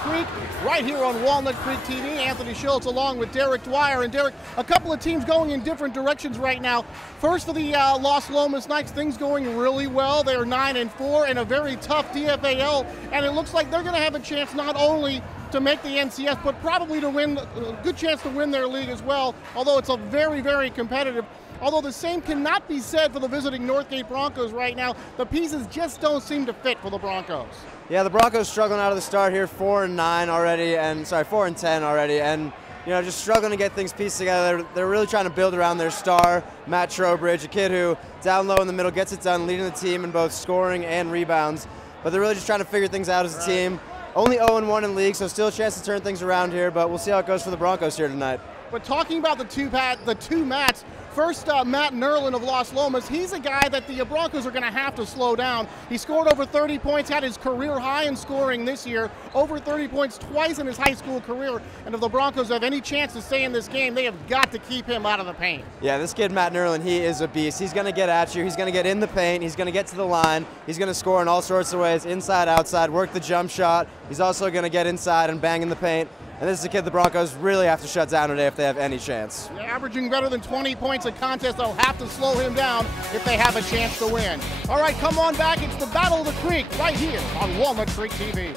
Creek right here on Walnut Creek TV. Anthony Schultz along with Derek Dwyer. And Derek, a couple of teams going in different directions right now. First for the Los Lomas Knights, things going really well. They're 9-4 in a very tough DFAL, and it looks like they're going to have a chance not only to make the NCS, but probably to win, a good chance to win their league as well, although it's a very, very competitive. Although the same cannot be said for the visiting Northgate Broncos right now. The pieces just don't seem to fit for the Broncos. Yeah, the Broncos struggling out of the start here, 4-9 already, and 4-10 already, and just struggling to get things pieced together. They're really trying to build around their star, Matt Trowbridge, a kid who down low in the middle gets it done, leading the team in both scoring and rebounds. But they're really just trying to figure things out as a team. Only 0-1 in league, so still a chance to turn things around here, but we'll see how it goes for the Broncos here tonight. But talking about the two Matts, first, Matt Nerlin of Los Lomas, he's a guy that the Broncos are going to have to slow down. He scored over 30 points, had his career high in scoring this year, over 30 points twice in his high school career. And if the Broncos have any chance to stay in this game, they have got to keep him out of the paint. Yeah, this kid, Matt Nerlin, he is a beast. He's going to get at you. He's going to get in the paint. He's going to get to the line. He's going to score in all sorts of ways, inside, outside, work the jump shot. He's also going to get inside and bang in the paint. And this is a kid the Broncos really have to shut down today if they have any chance. They're averaging better than 20 points a contest. They'll have to slow him down if they have a chance to win. All right, come on back. It's the Battle of the Creek right here on Walnut Creek TV.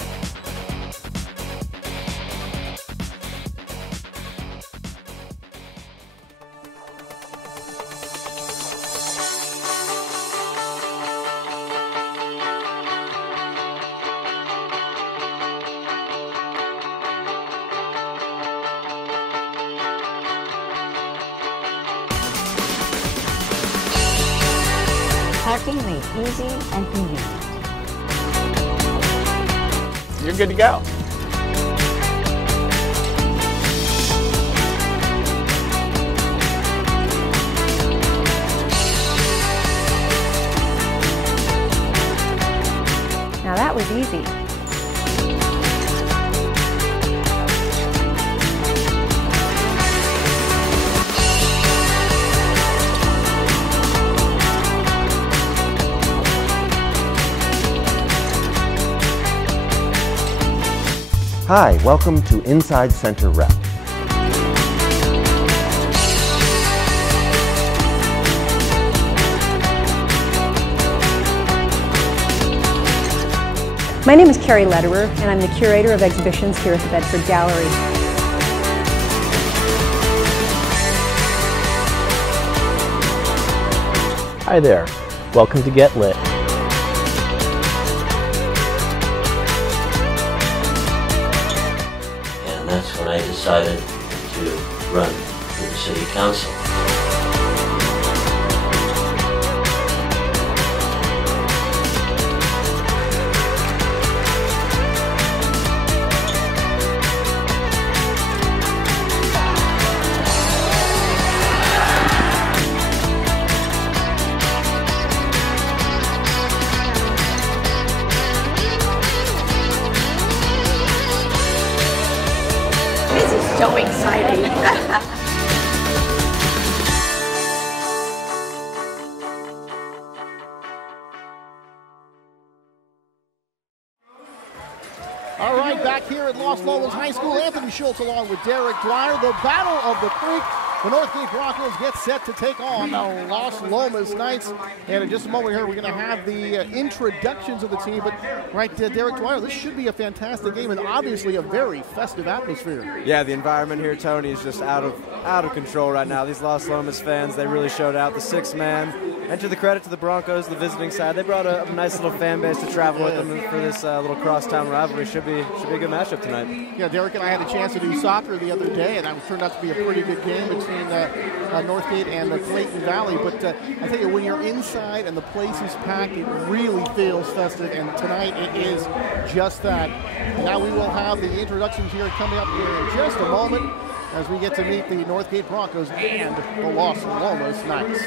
Parking made easy and convenient. You're good to go. Now that was easy. Hi, welcome to Inside Center Rep. My name is Carrie Lederer, and I'm the curator of exhibitions here at the Bedford Gallery. Hi there. Welcome to Get Lit. And that's when I decided to run for the city council. This is so exciting. All right, back here at Los Lomas High School, Anthony Schultz along with Derek Dwyer. The Battle of the Creek. The Northgate Broncos get set to take on the Los Lomas Knights. And in just a moment here, we're going to have the introductions of the team. But, right, Derek Dwyer, this should be a fantastic game and obviously a very festive atmosphere. Yeah, the environment here, Tony, is just out of control right now. These Los Lomas fans, they really showed out. The six-man. And to the credit to the Broncos, the visiting side, they brought a nice little fan base to travel with them for this little crosstown rivalry. Should be a good matchup tonight. Yeah, Derek and I had a chance to do soccer the other day, and that turned out to be a pretty good game between Northgate and the Clayton Valley. But I tell you, when you're inside and the place is packed, it really feels festive, and tonight it is just that. Now we will have the introductions here coming up here in just a moment as we get to meet the Northgate Broncos and the Los Lomas Knights.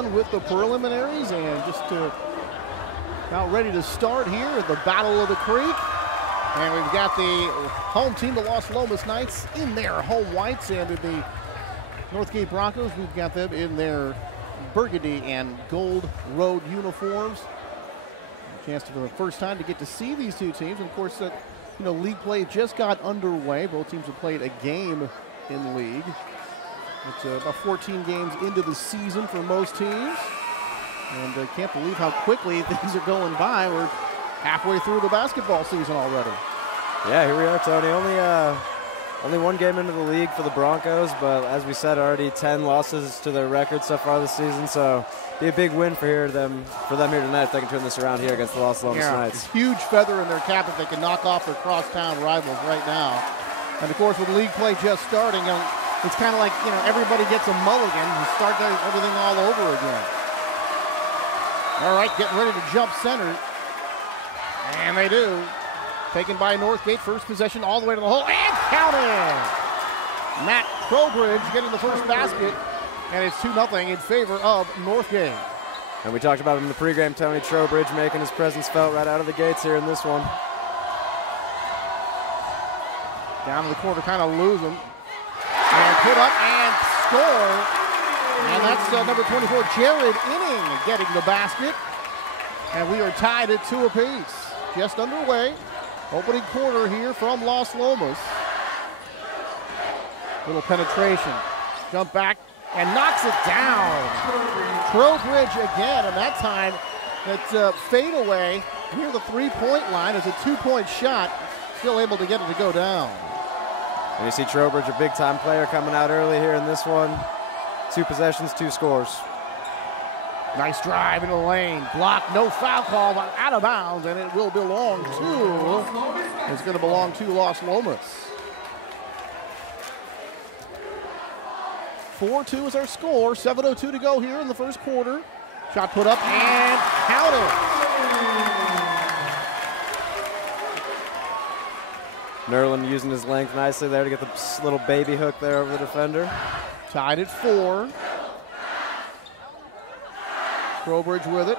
done with the preliminaries and just about ready to start here at the Battle of the Creek. And we've got the home team, the Los Lomas Knights, in their home whites, and in the Northgate Broncos, we've got them in their burgundy and gold road uniforms. A chance for the first time to get to see these two teams. And of course, league play just got underway. Both teams have played a game in league. It's about 14 games into the season for most teams. And I can't believe how quickly things are going by. We're halfway through the basketball season already. Yeah, here we are, Tony. Only one game into the league for the Broncos, but as we said already, 10 losses to their record so far this season. So be a big win for them here tonight if they can turn this around here against the Los Lomas Knights. Huge feather in their cap if they can knock off their crosstown rivals right now. And of course, with league play just starting, it's kind of like everybody gets a mulligan and start everything all over again. All right, getting ready to jump center. And they do. Taken by Northgate, first possession all the way to the hole, and counted! Matt Trowbridge getting the first basket, and it's 2-0 in favor of Northgate. And we talked about him in the pregame, Tony Trowbridge making his presence felt right out of the gates here in this one. Down in the corner, kind of lose him. And put up and score. And that's number 24, Jared Inning, getting the basket. And we are tied at 2 apiece. Just underway. Opening quarter here from Los Lomas. Little penetration. Jump back and knocks it down. Trowbridge again, and that time that fadeaway near the three-point line is a 2-point shot. Still able to get it to go down. And you see Trowbridge, a big-time player, coming out early here in this one. 2 possessions, 2 scores. Nice drive into the lane. Block, no foul call, but out of bounds, and it will belong to, it's going to belong to Los Lomas. 4-2 is our score. 7:02 to go here in the first quarter. Shot put up and counted. Nerlin using his length nicely there to get the little baby hook there over the defender. Tied at 4. Trowbridge with it.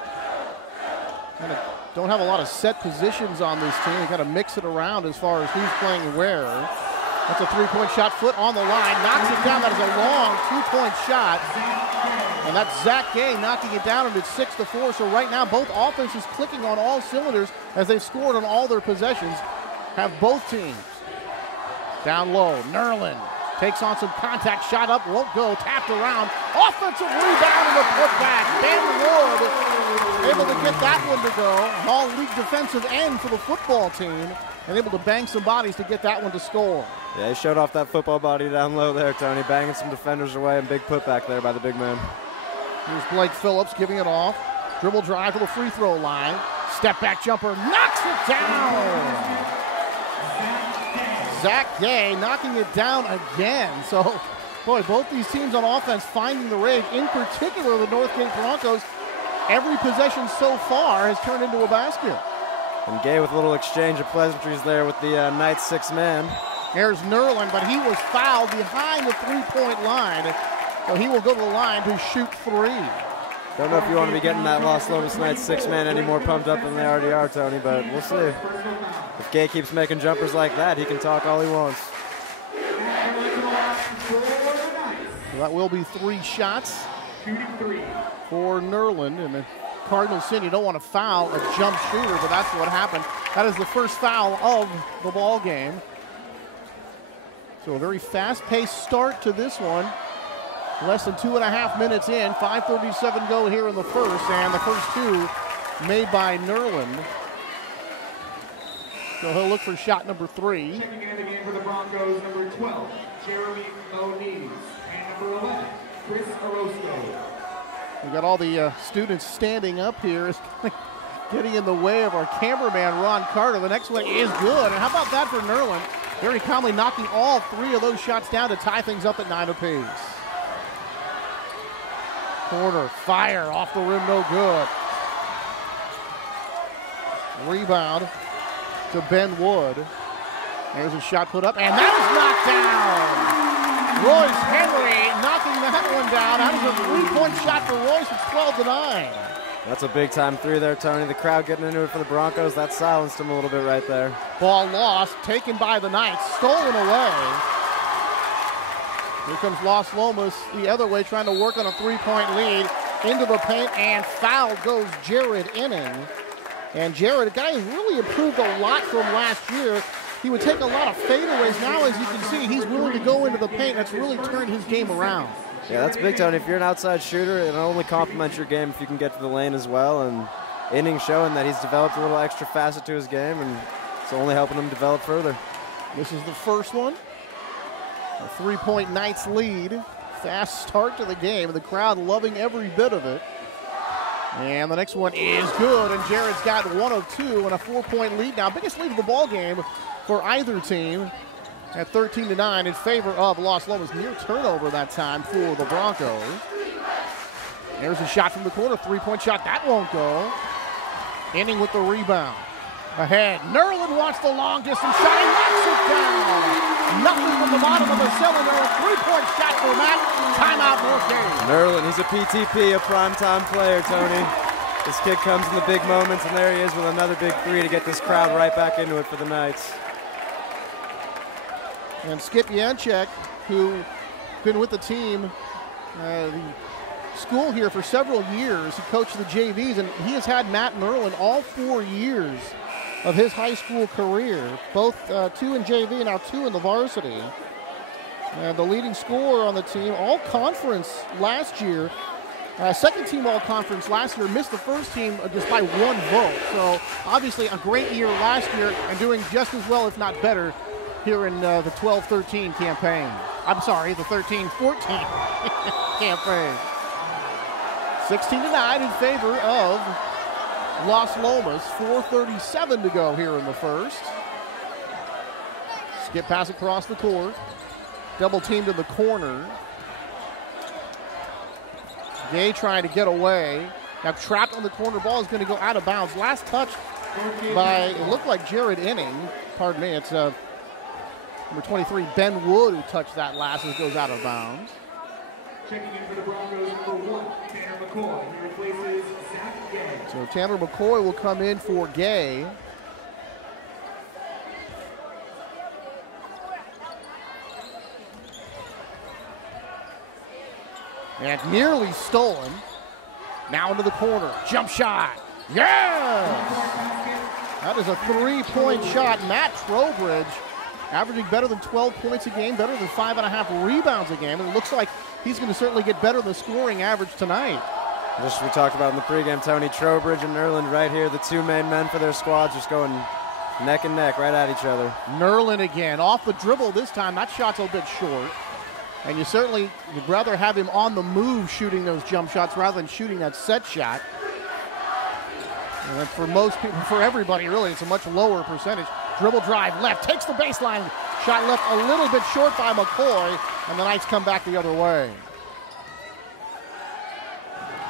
Kind of don't have a lot of set positions on this team. They kind of mix it around as far as who's playing where. That's a 3-point shot, foot on the line. Knocks it down. That is a long 2-point shot. And that's Zach Gay knocking it down, and it's 6-4. So right now, both offenses clicking on all cylinders as they've scored on all their possessions. Have both teams. Down low, Nerlin takes on some contact, shot up, won't go, tapped around. Offensive rebound and a putback. Ben Wood able to get that one to go. All-league defensive end for the football team, and able to bang some bodies to get that one to score. Yeah, he showed off that football body down low there, Tony, banging some defenders away, and big putback there by the big man. Here's Blake Phillips giving it off. Dribble drive to the free throw line. Step back jumper, knocks it down. Zach Gay knocking it down again. So, boy, both these teams on offense finding the rage. In particular, the Northgate Broncos, every possession so far has turned into a basket. And Gay with a little exchange of pleasantries there with the Knights 6-man. There's Nerlin, but he was fouled behind the three-point line. So he will go to the line to shoot 3. Don't know if you want to be getting that Los Lomas Knights 6-man any more pumped up than they already are, Tony, but we'll see. If Gay keeps making jumpers like that, he can talk all he wants. So that will be 3 shots for Nerlin. And the Cardinals said you don't want to foul a jump shooter, but that's what happened. That is the first foul of the ball game. So a very fast-paced start to this one. Less than 2.5 minutes in. 5:37 go here in the first, and the first 2 made by Nerlin. So he'll look for shot number 3. Checking in the game for the Broncos, number 12, Jeremy Moniz, and number 11, Chris Orozco. We've got all the students standing up here, getting in the way of our cameraman, Ron Carter. The next one is good. And how about that for Nerlin? Very calmly knocking all 3 of those shots down to tie things up at 9 apiece. Corner, fire, off the rim, no good. Rebound to Ben Wood. There's a shot put up, and that is knocked down. Royce Henry knocking that one down. That is a three-point shot for Royce. It's 12-9. That's a big-time three there, Tony. The crowd getting into it for the Broncos. That silenced them a little bit right there. Ball lost, taken by the Knights, stolen away. Here comes Los Lomas the other way, trying to work on a three-point lead. Into the paint, and foul goes Jared Inning. And Jared, a guy who's really improved a lot from last year. He would take a lot of fadeaways. Now, as you can see, he's willing to go into the paint. That's really turned his game around. Yeah, that's big, Tony. If you're an outside shooter, it only complements your game if you can get to the lane as well. And Inning showing that he's developed a little extra facet to his game, and it's only helping him develop further. This is the first one. A three-point Knights lead. Fast start to the game. The crowd loving every bit of it. And the next one is good, and Jared's got one of two and a 4-point lead now. Biggest lead of the ball game for either team at 13-9 in favor of Los Lomas. Near turnover that time for the Broncos. There's a shot from the corner, three-point shot. That won't go. Inning with the rebound. Ahead, Nerlin wants the long distance shot. He knocks it down. Nothing from the bottom of the cylinder. A three-point shot for Matt. Timeout, Northgate. Nerlin, he's a PTP, a primetime player, Tony. This kid comes in the big moments, and there he is with another big three to get this crowd right back into it for the Knights. And Skip Janchek, who's been with the team, the school here for several years. He coached the JVs, and he has had Matt Nerlin all 4 years of his high school career, both 2 in JV and now 2 in the varsity. And the leading scorer on the team, all-conference last year, second team all-conference last year, missed the first team just by 1 vote. So obviously a great year last year and doing just as well, if not better, here in the 12-13 campaign. I'm sorry, the 13-14 campaign. 16-9 in favor of Los Lomas. 4:37 to go here in the first. Skip pass across the court. Double teamed in the corner. Gay trying to get away. Now trapped on the corner. Ball is going to go out of bounds. Last touch by, it looked like Jared Inning. Pardon me, it's number 23, Ben Wood, who touched that last as it goes out of bounds. Checking in for the Broncos, number 1, Tanner McCoy. He replaces Zach Gay. So Tanner McCoy will come in for Gay. And nearly stolen. Now into the corner. Jump shot. Yes! That is a 3-point shot. Matt Trowbridge averaging better than 12 points a game, better than 5.5 rebounds a game. And it looks like he's going to certainly get better than the scoring average tonight. Just we talked about in the pregame, Tony, Trowbridge and Nerlin right here, the 2 main men for their squads, just going neck and neck right at each other. Nerlin again, off the dribble this time. That shot's a bit short. And you certainly would rather have him on the move shooting those jump shots rather than shooting that set shot. And for most people, for everybody really, it's a much lower percentage. Dribble drive left, takes the baseline. Shot left a little bit short by McCoy, and the Knights come back the other way.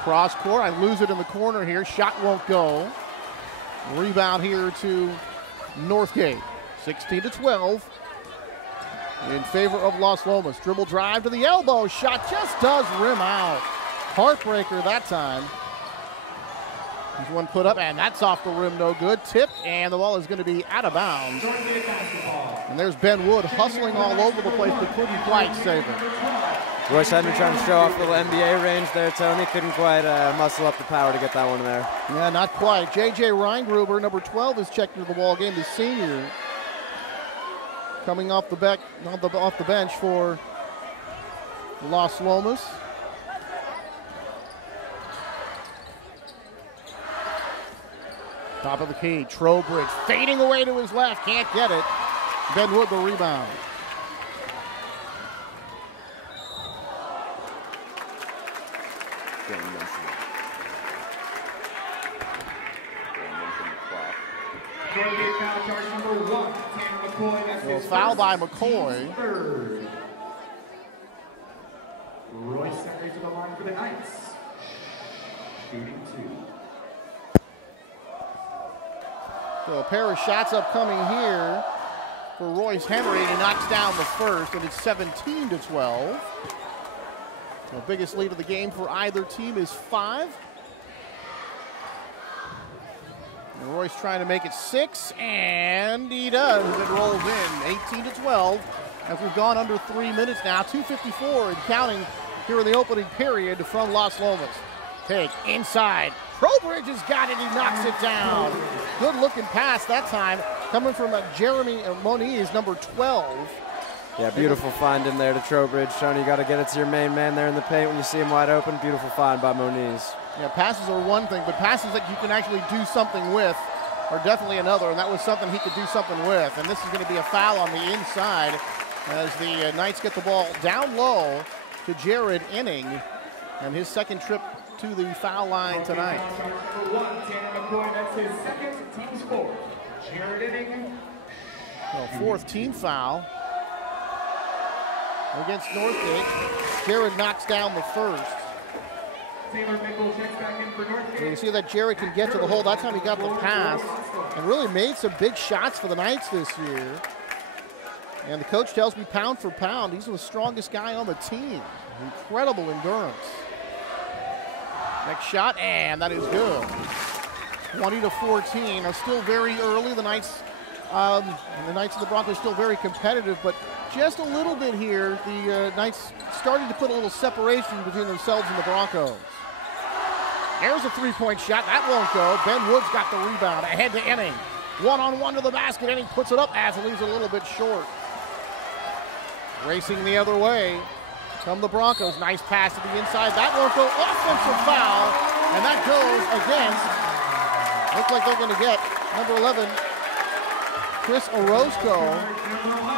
Cross court, I lose it in the corner here. Shot won't go. Rebound here to Northgate. 16-12 in favor of Los Lomas. Dribble drive to the elbow. Shot just does rim out. Heartbreaker that time. There's one put up, and that's off the rim, no good. Tipped, and the ball is going to be out of bounds. And there's Ben Wood hustling all over the place, but couldn't quite save it. Royce Henry trying to show off a little NBA range there, Tony. Couldn't quite muscle up the power to get that one there. Yeah, not quite. J.J. Reingruber, number 12, is checked into the ball game, the senior. Coming off the bench for Los Lomas. Top of the key, Trowbridge fading away to his left, can't get it. Ben Wood the rebound. So foul by McCoy. Third. Royce Henry to the line for the Knights. Shooting 2. So a pair of shots upcoming here for Royce Henry. He knocks down the first, and it's 17-12. The biggest lead of the game for either team is 5. And Roy's trying to make it 6, and he does. It rolls in, 18-12. As we've gone under 3 minutes now, 2:54 and counting here in the opening period from Las Lomas. Take inside. Trowbridge has got it. He knocks it down. Good looking pass that time, coming from Jeremy Moniz, number 12. Yeah, beautiful find in there to Trowbridge. Showing you got to get it to your main man there in the paint when you see him wide open. Beautiful find by Moniz. Yeah, passes are one thing, but passes that you can actually do something with are definitely another, and that was something he could do something with. And this is going to be a foul on the inside as the Knights get the ball down low to Jared Inning, and his second trip to the foul line tonight. Number 1, Tanner McCoy, that's his second, team's 4. Jared Inning. Well, 4th team foul against Northgate. Jared knocks down the first. Taylor Mickle checks back in for Northgate. You see that Jared can get to the hole. That's how he got the pass and really made some big shots for the Knights this year. And the coach tells me pound for pound, he's the strongest guy on the team. Incredible endurance. Next shot, and that is good. 20-14. Are still very early. The Knights and the Broncos still very competitive, but just a little bit here. The Knights starting to put a little separation between themselves and the Broncos. There's a three-point shot. That won't go. Ben Wood's got the rebound. Ahead to Inning. One-on-one to the basket. Inning puts it up as it leaves it a little bit short. Racing the other way come the Broncos. Nice pass to the inside. That won't go. Offensive foul. And that goes against, looks like they're going to get number 11, Chris Orozco.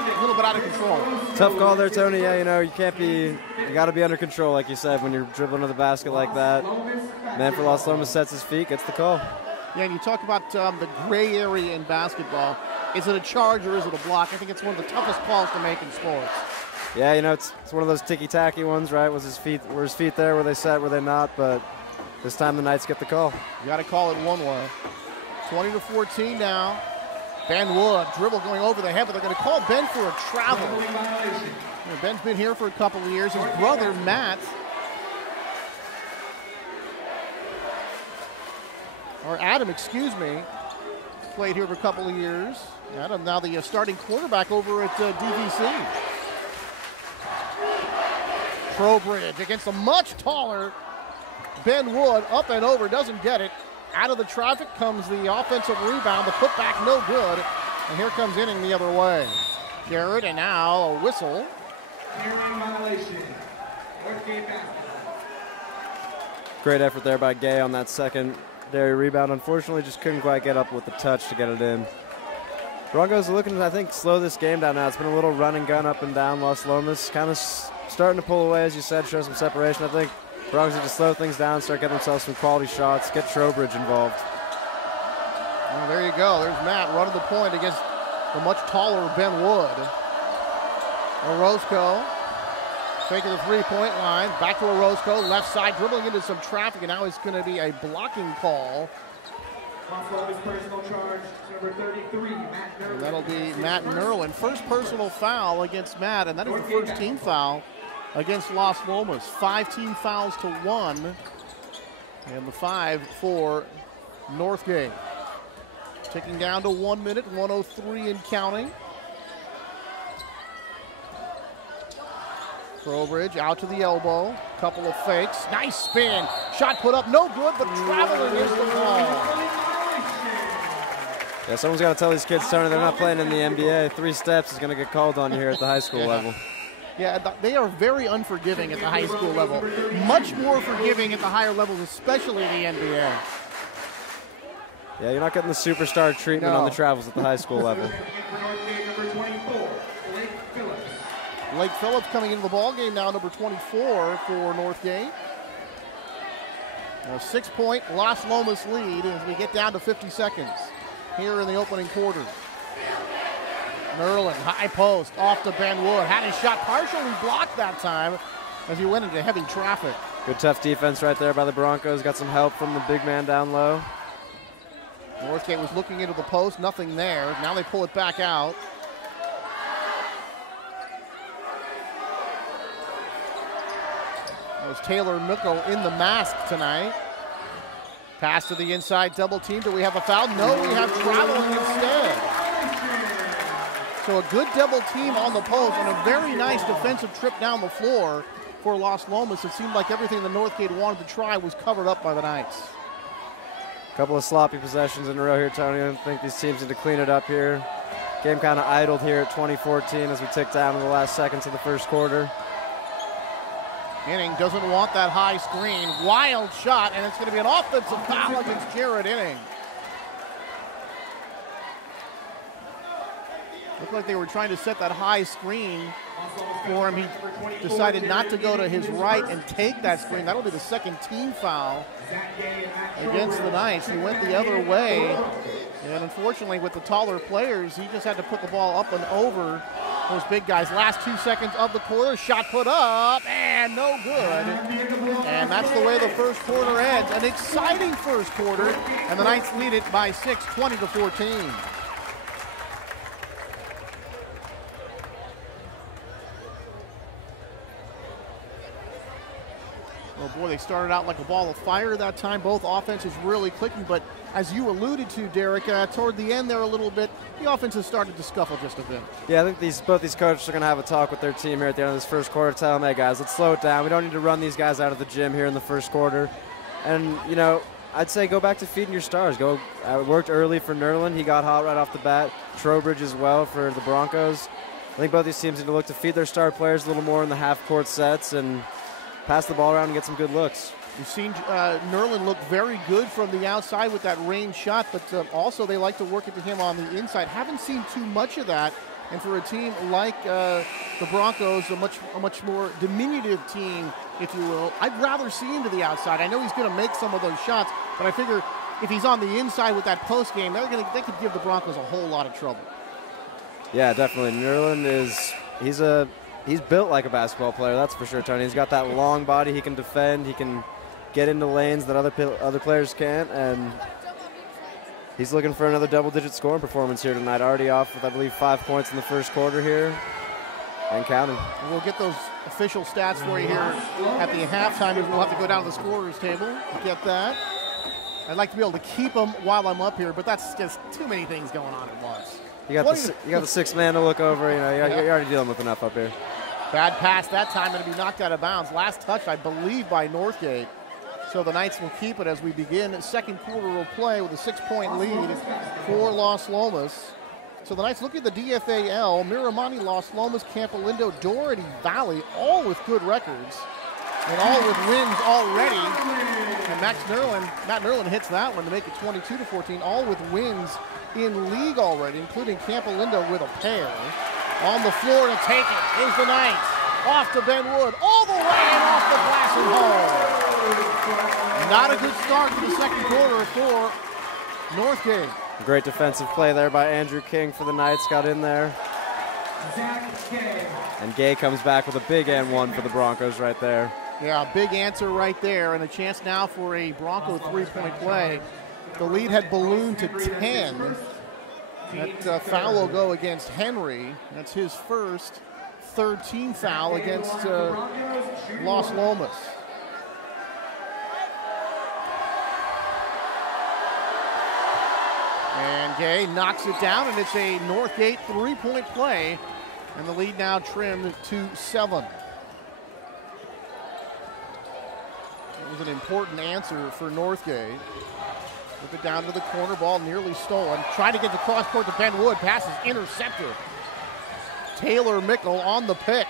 A little bit out of control. Tough call there, Tony. Yeah, you know, you got to be under control, like you said, when you're dribbling to the basket like that. Man for Las Lomas sets his feet, gets the call. Yeah, and you talk about the gray area in basketball. Is it a charge or is it a block? I think it's one of the toughest calls to make in sports. Yeah, you know, it's one of those ticky-tacky ones, right? Were his feet there? Were they set? Were they not? But this time the Knights get the call. You got to call it one way. 20-14 now. Ben Wood, dribble going over the head, but they're going to call Ben for a travel. Ben's been here for a couple of years. His brother, Matt, or Adam, excuse me, played here for a couple of years. Adam now the starting quarterback over at DVC. Trowbridge against a much taller Ben Wood, up and over, doesn't get it. Out of the traffic comes the offensive rebound. The putback no good. And here comes Inning the other way. Jared, and now a whistle. Hearing violation. Northgate basketball. Great effort there by Gay on that secondary rebound. Unfortunately, just couldn't quite get up with the touch to get it in. Broncos are looking to, I think, slow this game down now. It's been a little run and gun up and down. Las Lomas kind of starting to pull away, as you said, show some separation. I think Broncos need to slow things down, start getting themselves some quality shots, get Trowbridge involved. Well, there you go. There's Matt running the point against the much taller Ben Wood. Orozco taking the three-point line. Back to Orozco, left side, dribbling into some traffic, and now it's going to be a blocking call. Personal charge, number 33, Matt Nerlin. And that'll be Matt Nerlin. First personal foul against Matt, and that is the first team foul against Las Lomas. 5 team fouls to 1, and the 5 for Northgate. Ticking down to 1 minute, 1:03 and counting. Trowbridge out to the elbow, couple of fakes, nice spin, shot put up, no good, but traveling is the ball. Yeah, someone's got to tell these kids, Tony, they're not playing in the NBA. 3 steps is going to get called on you here at the high school level. Yeah, they are very unforgiving at the high school level. Much more forgiving at the higher levels, especially the NBA. Yeah, you're not getting the superstar treatment on the travels at the high school level. Blake Phillips coming into the ball game now, number 24 for Northgate. A 6-point Las Lomas lead as we get down to 50 seconds here in the opening quarter. Nerlin, high post, off to Ben Wood. Had his shot partially blocked that time as he went into heavy traffic. Good tough defense right there by the Broncos. Got some help from the big man down low. Northgate was looking into the post, nothing there. Now they pull it back out. That was Taylor Mickle in the mask tonight. Pass to the inside, double team. Do we have a foul? No, we have traveling instead. So a good double team on the post and a very nice defensive trip down the floor for Los Lomas. It seemed like everything the Northgate wanted to try was covered up by the Knights. A couple of sloppy possessions in a row here, Tony. I think these teams need to clean it up here. Game kind of idled here at 20-14 as we tick down in the last seconds of the first quarter. Inning doesn't want that high screen. Wild shot, and it's going to be an offensive foul against Jared Inning. Looked like they were trying to set that high screen for him. He decided not to go to his right and take that screen. That'll be the second team foul against the Knights. He went the other way, and unfortunately with the taller players, he just had to put the ball up and over those big guys. Last 2 seconds of the quarter, shot put up, and no good. And that's the way the first quarter ends. An exciting first quarter, and the Knights lead it by 6, 20-14. Oh boy, they started out like a ball of fire that time. Both offenses really clicking, but as you alluded to, Derek, toward the end there a little bit, the offenses started to scuffle just a bit. Yeah, I think both these coaches are going to have a talk with their team here at the end of this first quarter. Tell them, hey guys, let's slow it down. We don't need to run these guys out of the gym here in the first quarter. And, you know, I'd say go back to feeding your stars. It worked early for Nerlin. He got hot right off the bat. Trowbridge as well for the Broncos. I think both these teams need to look to feed their star players a little more in the half-court sets and pass the ball around and get some good looks. You've seen Nerlin look very good from the outside with that range shot, but also they like to work it to him on the inside. Haven't seen too much of that, and for a team like the Broncos, a much more diminutive team, if you will, I'd rather see him to the outside. I know he's going to make some of those shots, but I figure if he's on the inside with that post game, they could give the Broncos a whole lot of trouble. Yeah, definitely. Nerlin he's built like a basketball player, that's for sure, Tony. He's got that long body. He can defend. He can get into lanes that other players can't. And he's looking for another double-digit scoring performance here tonight. Already off with, I believe, 5 points in the first quarter here. And counting. We'll get those official stats for you here at the halftime. We'll have to go down to the scorer's table to get that. I'd like to be able to keep them while I'm up here, but that's just too many things going on at once. You got the sixth man to look over. You know, you're already dealing with enough up here. Bad pass that time, and to be knocked out of bounds. Last touch, I believe, by Northgate. So the Knights will keep it as we begin second quarter of play with a 6-point lead for Los Lomas. So the Knights look at the DFAL, Miramani, Los Lomas, Campolindo, Doherty Valley, all with good records and all with wins already. And Matt Nerlin hits that one to make it 22-14, all with wins in league already, including Campolindo with a pair. On the floor to take it is the Knights. Off to Ben Wood, all the way and off the glass and home. Not a good start to the second quarter for Northgate. Great defensive play there by Andrew King for the Knights, got in there. And Gay comes back with a big and one for the Broncos right there. Yeah, big answer right there, and a chance now for a Bronco three-point play. The lead had ballooned to 10. That foul will go against Henry. That's his first third-team foul against Los Lomas. And Gay knocks it down, and it's a Northgate three-point play, and the lead now trimmed to 7. It was an important answer for Northgate. Whip it down to the corner, ball nearly stolen. Trying to get the cross court to Ben Wood. Pass is intercepted. Taylor Mickle on the pick.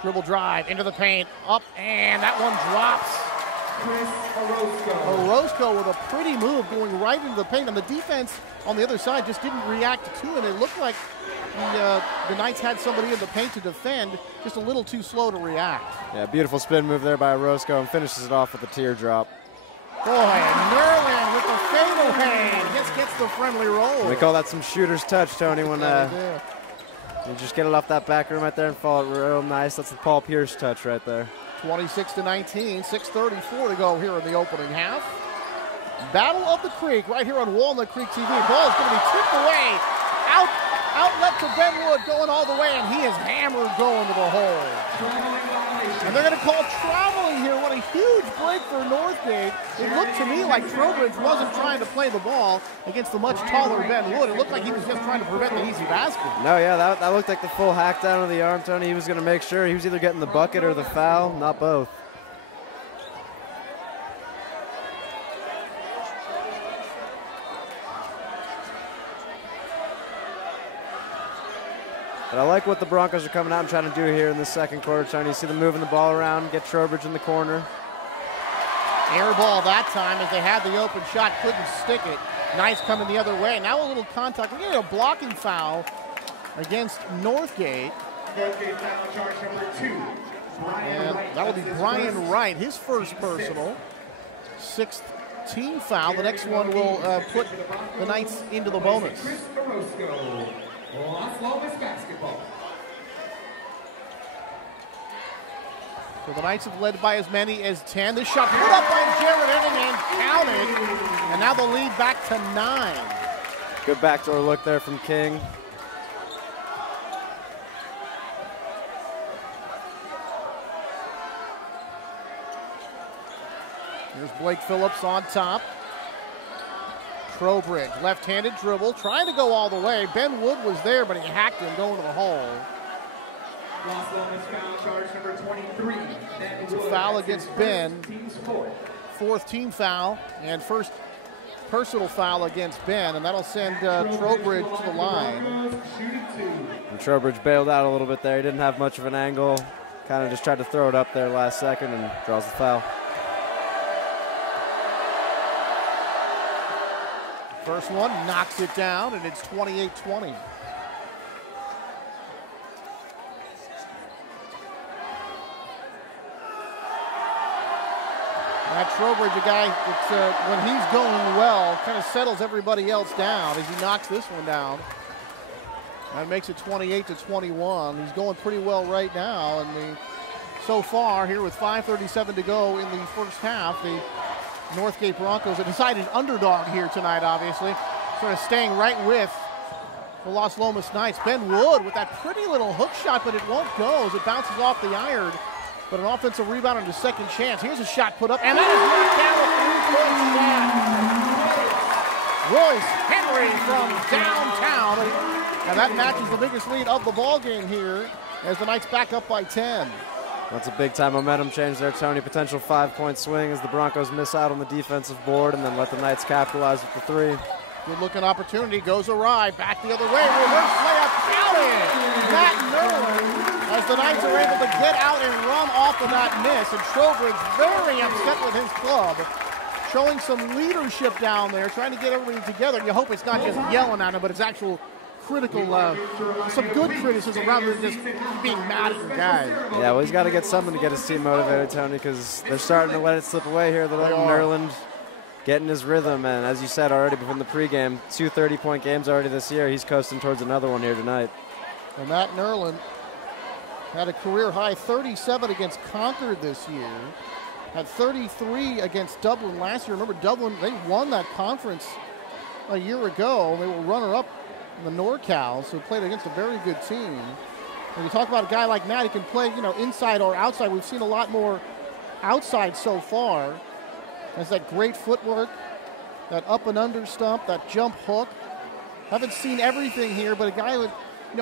Dribble drive into the paint. Up, and that one drops. Orozco with a pretty move going right into the paint. And the defense on the other side just didn't react to it. It looked like the Knights had somebody in the paint to defend, just a little too slow to react. Yeah, beautiful spin move there by Orozco, and finishes it off with a teardrop. Boy, Nerlin with the fadeaway gets the friendly roll. We call that some shooter's touch, Tony, when you just get it off that back rim right there and fall it real nice. That's the Paul Pierce touch right there. 26-19, 6:34 to go here in the opening half. Battle of the Creek right here on Walnut Creek TV. Ball is going to be tipped away. Outlet to Ben Wood going all the way, and he is hammered going to the hole. And they're going to call traveling here. What a huge break for Northgate. It looked to me like Trowbridge wasn't trying to play the ball against the much taller Ben Wood. It looked like he was just trying to prevent the easy basket. No, yeah, that looked like the full hack down of the arm, Tony. He was going to make sure he was either getting the bucket or the foul, not both. But I like what the Broncos are coming out and trying to do here in the second quarter, Tony. You see them moving the ball around, get Trowbridge in the corner. Air ball that time as they had the open shot, couldn't stick it. Nice coming the other way. Now a little contact. We're getting a blocking foul against Northgate. Northgate foul charge number 2. And that will be Brian Wright, his first personal. 6th team foul. The next one will put the Knights into the bonus. Chris Orozco, Lomas basketball. So the Knights have led by as many as 10. This shot put up by Jared Edding and counted. And now the lead back to 9. Good backdoor look there from King. Here's Blake Phillips on top. Trowbridge, left-handed dribble, trying to go all the way. Ben Wood was there, but he hacked him going to the hole. Los Lomas foul charge number 23. It's a foul against Ben. 4th team foul and first personal foul against Ben, and that'll send Trowbridge to the line. And Trowbridge bailed out a little bit there. He didn't have much of an angle. Kind of just tried to throw it up there last second and draws the foul. First one knocks it down, and it's 28-20. That Trowbridge, a guy that when he's going well, kind of settles everybody else down as he knocks this one down. That makes it 28-21. He's going pretty well right now, and so far here with 5:37 to go in the first half, the Northgate Broncos, a decided underdog here tonight, obviously. Sort of staying right with the Los Lomas Knights. Ben Wood with that pretty little hook shot, but it won't go as it bounces off the iron. But an offensive rebound and a second chance. Here's a shot put up, and that is knocked down with 3 points. Royce Henry from downtown. And that matches the biggest lead of the ball game here as the Knights back up by 10. That's a big-time momentum change there, Tony. Potential 5-point swing as the Broncos miss out on the defensive board and then let the Knights capitalize with the 3. Good-looking opportunity, goes awry, back the other way, reverse layup, counted! Matt Nerlin, as the Knights are able to get out and run off and not miss, and Trowbridge very upset with his club, showing some leadership down there, trying to get everything together. You hope it's not just yelling at him, but it's actual critical, some good criticism rather than just being mad at the guy. Yeah, well, he's got to get something to get his team motivated, Tony, because they're starting to let it slip away here. They're letting Nerland getting his rhythm, and as you said already from the pregame, 2 30-point games already this year. He's coasting towards another one here tonight. And Matt Nerland had a career-high 37 against Concord this year. Had 33 against Dublin last year. Remember, Dublin, they won that conference a year ago. They were runner-up in the NorCal, so played against a very good team. When you talk about a guy like Matt, he can play, inside or outside. We've seen a lot more outside so far. Has that great footwork, that up and under stump, that jump hook. Haven't seen everything here, but a guy with,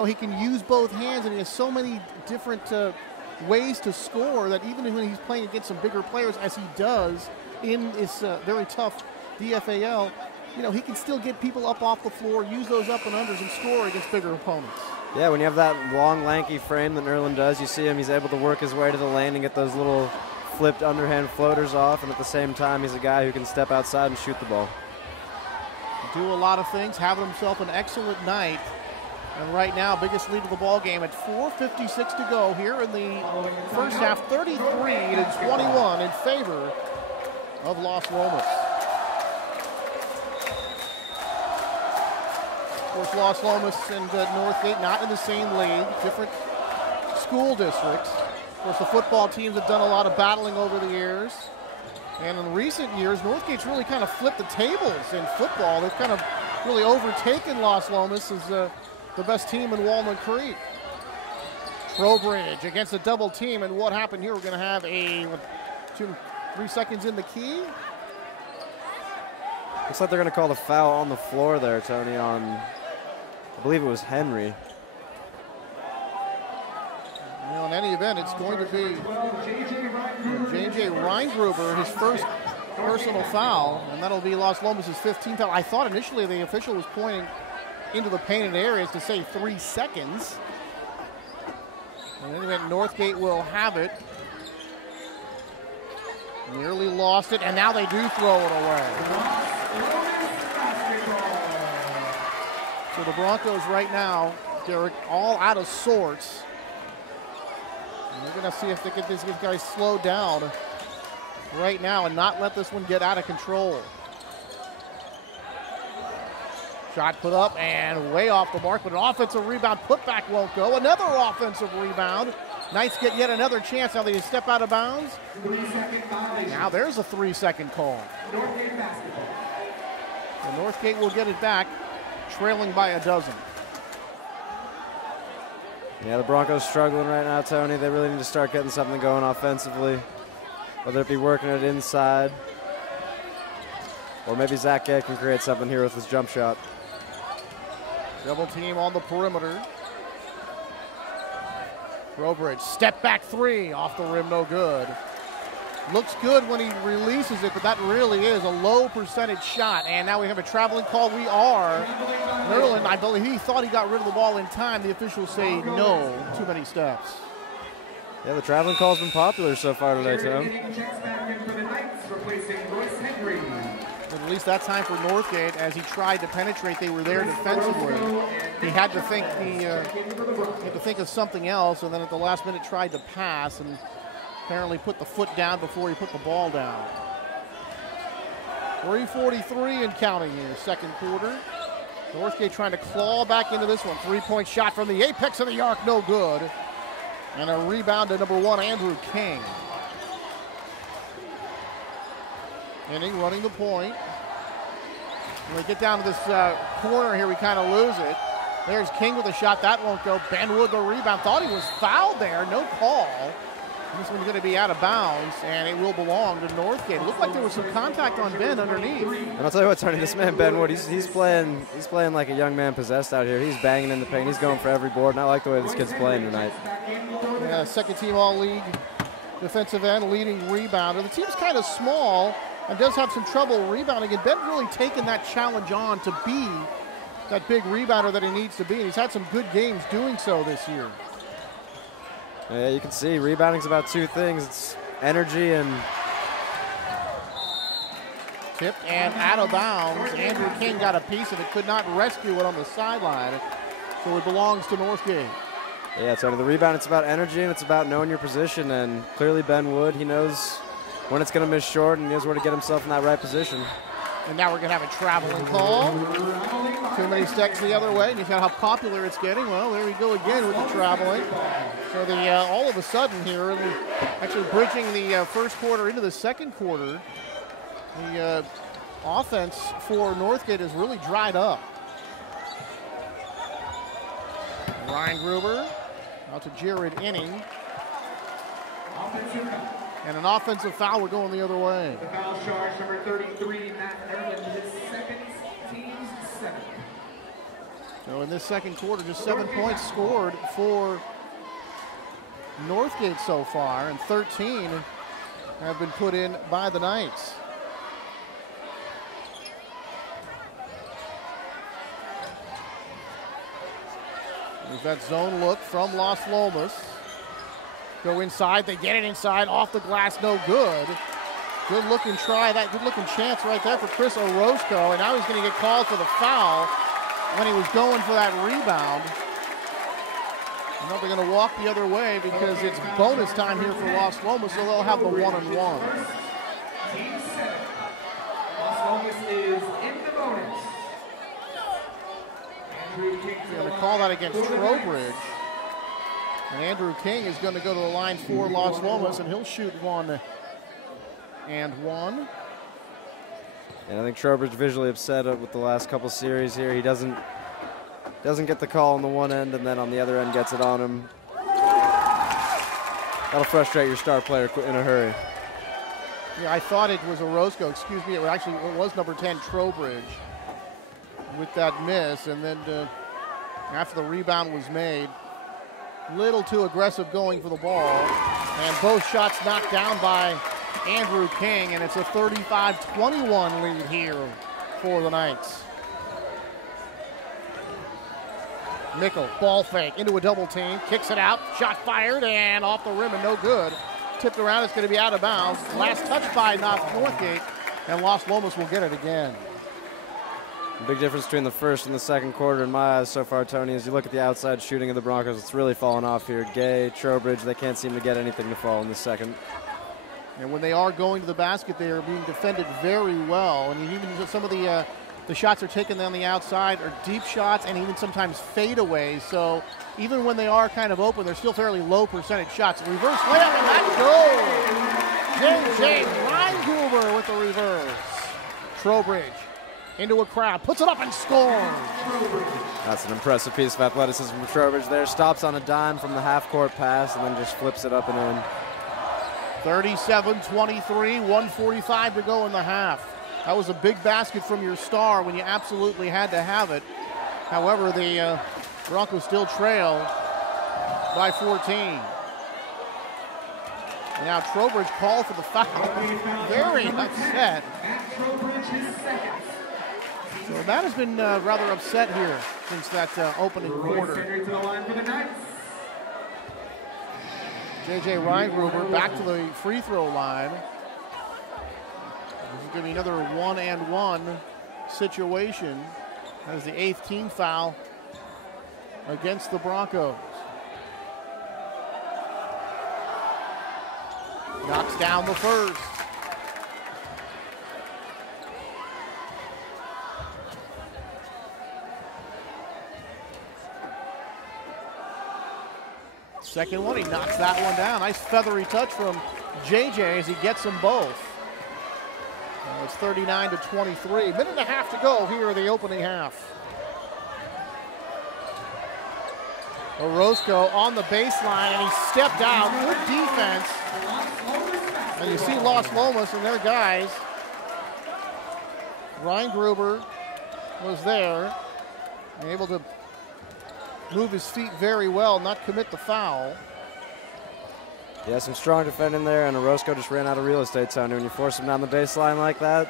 he can use both hands, and he has so many different ways to score that even when he's playing against some bigger players, as he does in this very tough DFAL, he can still get people up off the floor, use those up and unders, and score against bigger opponents. Yeah, when you have that long, lanky frame that Nerland does, you see him, he's able to work his way to the lane and get those little flipped underhand floaters off, and at the same time, he's a guy who can step outside and shoot the ball. Do a lot of things, having himself an excellent night. And right now, biggest lead of the ball game at 4:56 to go here in the first half, 33-21 in favor of Los Lomas. Of course, Los Lomas and Northgate not in the same league, different school districts. Of course, the football teams have done a lot of battling over the years. And in recent years, Northgate's really kind of flipped the tables in football. They've kind of really overtaken Los Lomas as the best team in Walnut Creek. Trowbridge against a double team, and what happened here? We're going to have a 3 seconds in the key. Looks like they're going to call the foul on the floor there, Tony, on, I believe it was Henry. Well, in any event, it's going to be J.J. Reingruber, his first personal foul, and that'll be Los Lomas' 15th foul. I thought initially the official was pointing into the painted areas to say 3 seconds. In any event, Northgate will have it. Nearly lost it, and now they do throw it away. So the Broncos right now, Derek, all out of sorts. And we're going to see if they get these guys slowed down right now and not let this one get out of control. Shot put up and way off the mark, but an offensive rebound putback won't go. Another offensive rebound. Knights get yet another chance. Now they step out of bounds. Now there's a 3-second call. And Northgate will get it back, trailing by a dozen. Yeah, the Broncos struggling right now, Tony. They really need to start getting something going offensively, whether it be working it inside, or maybe Zach Gay can create something here with his jump shot. Double team on the perimeter. Trowbridge, step back 3 off the rim, no good. Looks good when he releases it, but that really is a low percentage shot. And now we have a traveling call. We are. Nerlin, I believe he thought he got rid of the ball in time. The officials say no, too many steps. Yeah, the traveling call's been popular so far today, Tom. At least that time for Northgate, as he tried to penetrate, they were there defensively. He had to think of something else, and then at the last minute tried to pass and apparently put the foot down before he put the ball down. 3:43 and counting in the second quarter. Northgate trying to claw back into this one. 3-point shot from the apex of the arc, no good. And a rebound to number 1, Andrew King. Inning running the point. When we get down to this corner here, we kind of lose it. There's King with a shot. That won't go. Ben Wood, the rebound. Thought he was fouled there. No call. This one's going to be out of bounds, and it will belong to Northgate. It looked like there was some contact on Ben underneath. And I'll tell you what, Tony, this man, Ben Wood, he's playing like a young man possessed out here. He's banging in the paint. He's going for every board, and I like the way this kid's playing tonight. Yeah, second team all-league defensive end, leading rebounder. The team's kind of small and does have some trouble rebounding, and Ben really taken that challenge on to be that big rebounder that he needs to be. And he's had some good games doing so this year. Yeah, you can see rebounding's about 2 things. It's energy and... Tipped and out of bounds. Andrew King got a piece of it, could not rescue it on the sideline. So it belongs to Northgate. Yeah, Tony, the rebound, it's about energy and it's about knowing your position. And clearly Ben Wood, he knows when it's going to miss short and he knows where to get himself in that right position. And now we're going to have a traveling call. Too many steps the other way. And you see how popular it's getting. Well, there we go again with the traveling. So the all of a sudden here, actually bridging the first quarter into the second quarter, the offense for Northgate has really dried up. Reingruber out to Jared Inning. And an offensive foul will go the other way. The foul charge, number 33, Matt Erland, his second, team's 7th. So in this second quarter, just 7 points scored for Northgate so far, and 13 have been put in by the Knights. There's that zone look from Los Lomas. Go inside, they get it inside, off the glass, no good. Good looking try, that good looking chance right there for Chris Orozco, and now he's going to get called for the foul when he was going for that rebound. And now they're going to walk the other way because it's bonus time here for Los Lomas, so they'll have the 1-and-1. Team 7. Los Lomas is in the bonus. Andrew King They're going to call that against Trowbridge. And Andrew King is going to go to the line for Los Lomas, and he'll shoot 1-and-1. And I think Trowbridge visually upset with the last couple series here. He doesn't get the call on the one end, and then on the other end gets it on him. That'll frustrate your star player in a hurry. Yeah, I thought it was Orozco. Excuse me. It was number 10, Trowbridge, with that miss. And then after the rebound was made, little too aggressive going for the ball. And both shots knocked down by Andrew King. And it's a 35-21 lead here for the Knights. Mickle, ball fake into a double team, kicks it out, shot fired, and off the rim and no good. Tipped around, it's going to be out of bounds. Last touch by Northgate, and Los Lomas will get it again. The big difference between the first and the second quarter in my eyes so far, Tony, is you look at the outside shooting of the Broncos, it's really fallen off here. Gay, Trowbridge, they can't seem to get anything to fall in the second. And when they are going to the basket, they are being defended very well. And even some of the shots are taken on the outside are deep shots and even sometimes fadeaways. So even when they are kind of open, they're still fairly low percentage shots. Reverse layup, and that goes. J.J. Reingruber with the reverse. Trowbridge into a crowd, puts it up and scores. That's an impressive piece of athleticism from Trowbridge there. Stops on a dime from the half-court pass and then just flips it up and in. 37-23, 1:45 to go in the half. That was a big basket from your star when you absolutely had to have it. However, the Broncos still trail by 14. And now Trowbridge called for the foul. Very upset. So that has been rather upset here since that opening quarter. J.J. Reingruber back to the free throw line. This is going to be another 1-and-1 situation. That is the 8th team foul against the Broncos. Knocks down the first. Second one, he knocks that one down. Nice feathery touch from JJ as he gets them both. It's 39-23. Minute and a half to go here in the opening half. Orozco on the baseline, and he stepped out. Good defense. And you see Los Lomas and their guys. Reingruber was there, and able to move his feet very well, not commit the foul. Yeah, some strong defending there, and Orozco just ran out of real estate, Tony. When you force him down the baseline like that.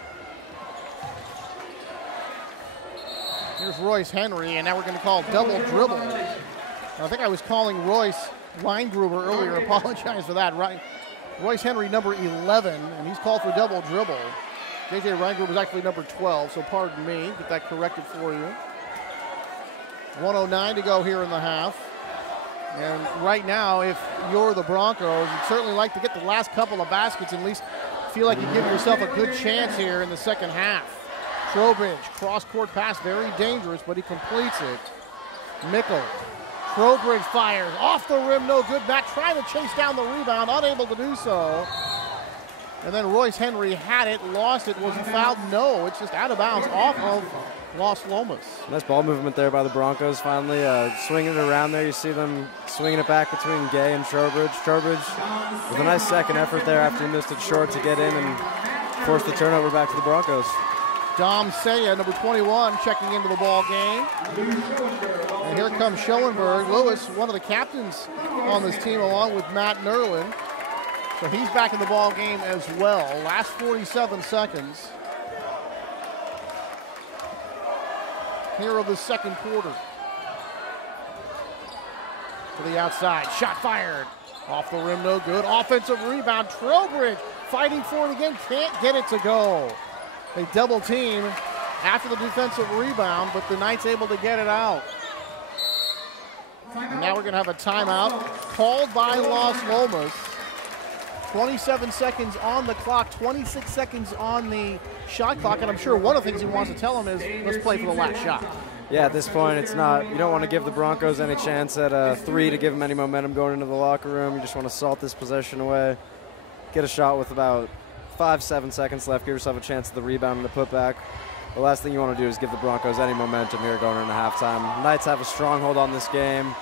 Here's Royce Henry, and now we're going to call double dribble. I think I was calling Royce Reingruber earlier. Apologize for that. Royce Henry, number 11, and he's called for double dribble. J.J. Reingruber is actually number 12, so pardon me. Get that corrected for you. 1:09 to go here in the half. And right now, if you're the Broncos, you'd certainly like to get the last couple of baskets and at least feel like you give yourself a good chance here in the second half. Trowbridge, cross-court pass, very dangerous, but he completes it. Mickle, Trowbridge fires, off the rim, no good. Matt trying to chase down the rebound, unable to do so. And then Royce Henry had it, lost it. Was he fouled? No, it's just out of bounds off of Los Lomas. Nice ball movement there by the Broncos finally. Swinging it around there. You see them swinging it back between Gay and Trowbridge. Trowbridge with a nice second effort there after he missed it short to get in and force the turnover back to the Broncos. Dom Saya, number 21, checking into the ball game. And here comes Schoenberg. Lewis, one of the captains on this team, along with Matt Nerlin. So he's back in the ball game as well. Last 47 seconds here of the second quarter. To the outside, shot fired. Off the rim, no good. Offensive rebound, Trowbridge fighting for it again, can't get it to go. They double team after the defensive rebound, but the Knights able to get it out. And now we're going to have a timeout called by Los Lomas. 27 seconds on the clock, 26 seconds on the shot clock, and I'm sure one of the things he wants to tell them is, let's play for the last shot. Yeah, at this point, it's not, you don't want to give the Broncos any chance at 3 to give them any momentum going into the locker room. You just want to salt this possession away. Get a shot with about 5-7 seconds left. Give yourself a chance at the rebound and the putback. The last thing you want to do is give the Broncos any momentum here going into halftime. Knights have a stronghold on this game.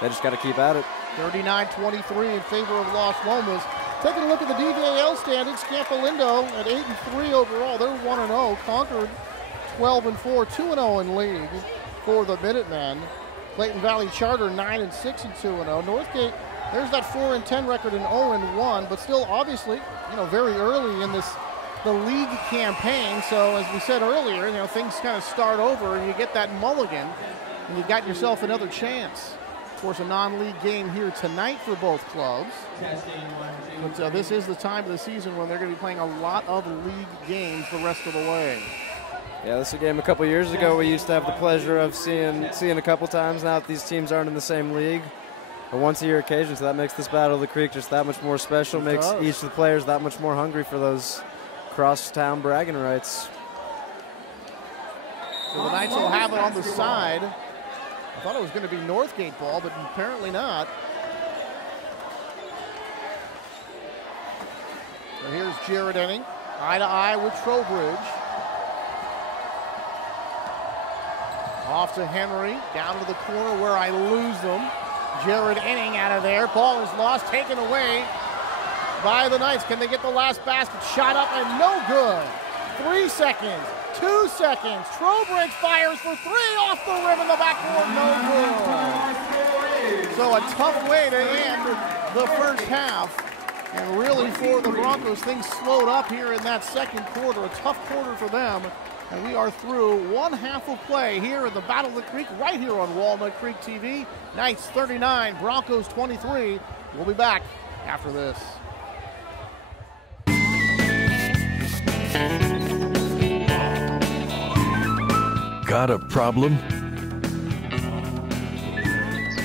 They just got to keep at it. 39-23 in favor of Los Lomas. Taking a look at the DVAL standings, Campolindo at 8-3 overall. They're 1-0. Concord 12-4, 2-0 in league for the Minutemen. Clayton Valley Charter 9-6 and 2-0. Northgate, there's that 4-10 record and 0-1, but still obviously, very early in the league campaign. So as we said earlier, things kind of start over and you get that mulligan and you got yourself another chance. Of course, a non-league game here tonight for both clubs. But this is the time of the season when they're going to be playing a lot of league games the rest of the way. Yeah, this is a game a couple years ago we used to have the pleasure of seeing a couple times. Now that these teams aren't in the same league, a once-a-year occasion, so that makes this Battle of the Creek just that much more special, makes each of the players that much more hungry for those cross-town bragging rights. So the Knights will have it on the side. I thought it was going to be Northgate ball, but apparently not. So here's Jared Enning, eye-to-eye with Trowbridge. Off to Henry, down to the corner where I lose them. Jared Enning out of there. Ball is lost, taken away by the Knights. Can they get the last basket? Shot up and no good. 3 seconds, 2 seconds. Trowbridge fires for 3 off the rim in the backboard, no good. So a tough way to end the first half. And really for the Broncos, things slowed up here in that second quarter. A tough quarter for them. And we are through one half of play here in the Battle of the Creek, right here on Walnut Creek TV. Knights 39, Broncos 23. We'll be back after this. Got a problem?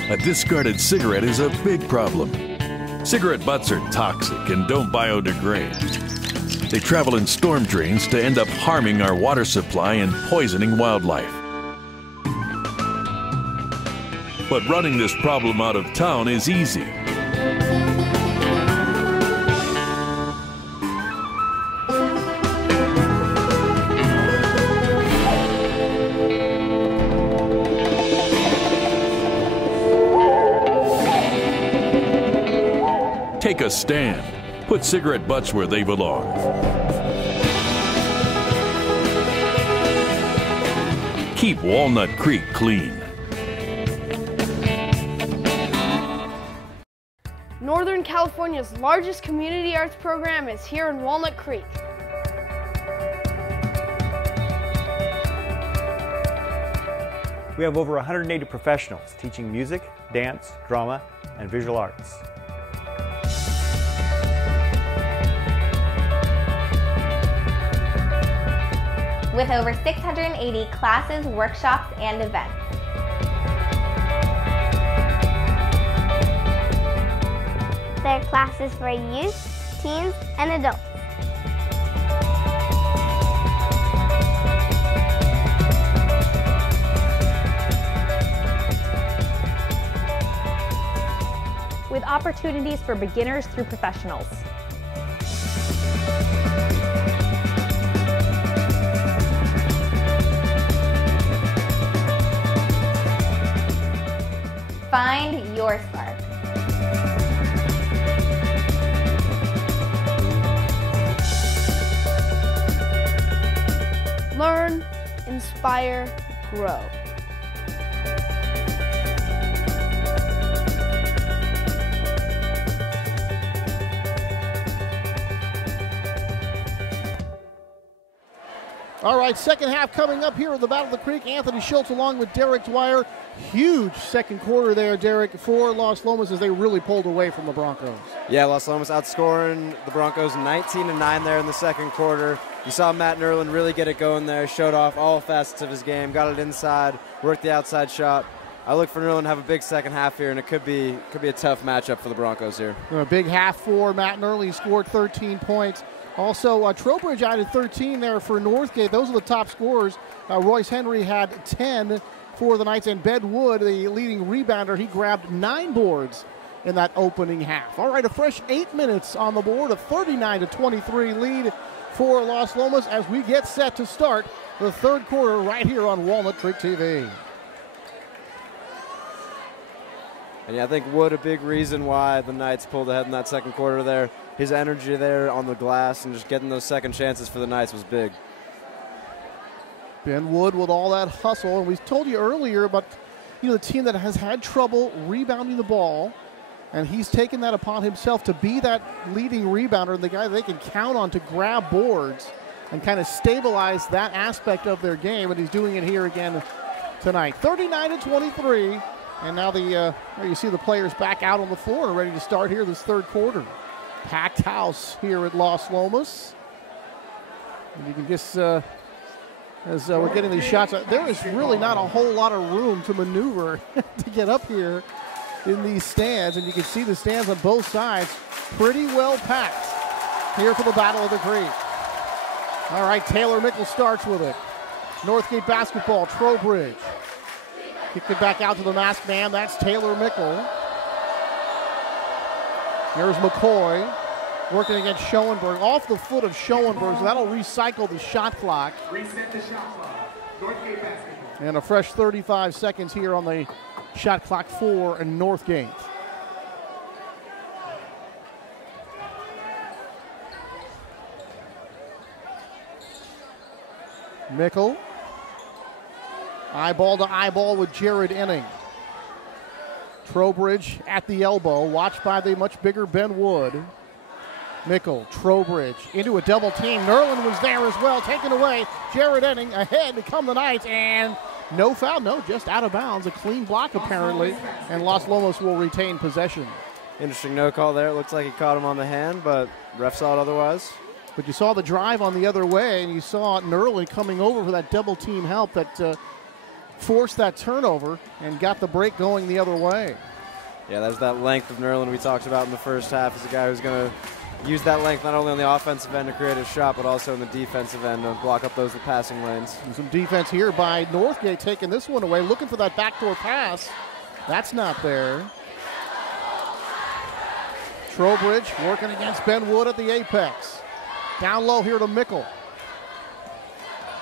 A discarded cigarette is a big problem. Cigarette butts are toxic and don't biodegrade. They travel in storm drains to end up harming our water supply and poisoning wildlife. But running this problem out of town is easy. Take a stand. Put cigarette butts where they belong. Keep Walnut Creek clean. Northern California's largest community arts program is here in Walnut Creek. We have over 180 professionals teaching music, dance, drama, and visual arts. With over 680 classes, workshops, and events. There are classes for youth, teens, and adults. With opportunities for beginners through professionals. Find your spark. Learn, inspire, grow. All right, second half coming up here at the Battle of the Creek. Anthony Schultz along with Derek Dwyer. Huge second quarter there, Derek, for Los Lomas as they really pulled away from the Broncos. Yeah, Los Lomas outscoring the Broncos 19-9 there in the second quarter. You saw Matt Nerlin really get it going there, showed off all facets of his game, got it inside, worked the outside shot. I look for Nerlin to have a big second half here, and it could be a tough matchup for the Broncos here. A big half for Matt Nerlin. He scored 13 points. Also, Trowbridge added 13 there for Northgate. Those are the top scorers. Royce Henry had 10 for the Knights, and Ben Wood, the leading rebounder, he grabbed 9 boards in that opening half. All right, a fresh 8 minutes on the board, a 39-23 lead for Los Lomas as we get set to start the third quarter right here on Walnut Creek TV. And yeah, I think Wood, a big reason why the Knights pulled ahead in that second quarter there. His energy there on the glass and just getting those second chances for the Knights was big. Ben Wood with all that hustle. And we told you earlier about the team that has had trouble rebounding the ball. And he's taken that upon himself to be that leading rebounder and the guy they can count on to grab boards and kind of stabilize that aspect of their game. And he's doing it here again tonight. 39-23. And now there you see the players back out on the floor and ready to start here this third quarter. Packed house here at Los Lomas. And you can just, as we're getting these shots, there is really not a whole lot of room to maneuver to get up here in these stands. And you can see the stands on both sides pretty well packed here for the Battle of the Creek. All right, Taylor Mickle starts with it. Northgate basketball, Trowbridge. Kicked it back out to the masked man. That's Taylor Mickle. Here's McCoy working against Schoenberg. Off the foot of Schoenberg, so that'll recycle the shot clock. Reset the shot clock. Northgate basketball. And a fresh 35 seconds here on the shot clock for Northgate. Mickle. Eyeball to eyeball with Jared Enning. Trowbridge at the elbow, watched by the much bigger Ben Wood. Mickle, Trowbridge into a double team. Nerlin was there as well, taken away. Jared Enning ahead to come the Knights, and no foul, no, just out of bounds. A clean block apparently, and Los Lomas will retain possession. Interesting no call there. It looks like he caught him on the hand, but ref saw it otherwise. But you saw the drive on the other way, and you saw Nerlin coming over for that double team help that forced that turnover and got the break going the other way. Yeah, there's that length of Nerlin we talked about in the first half. As a guy who's going to use that length not only on the offensive end to create a shot, but also in the defensive end to block up those passing lanes. And some defense here by Northgate taking this one away, looking for that backdoor pass. That's not there. Trowbridge working against Ben Wood at the apex. Down low here to Mickle.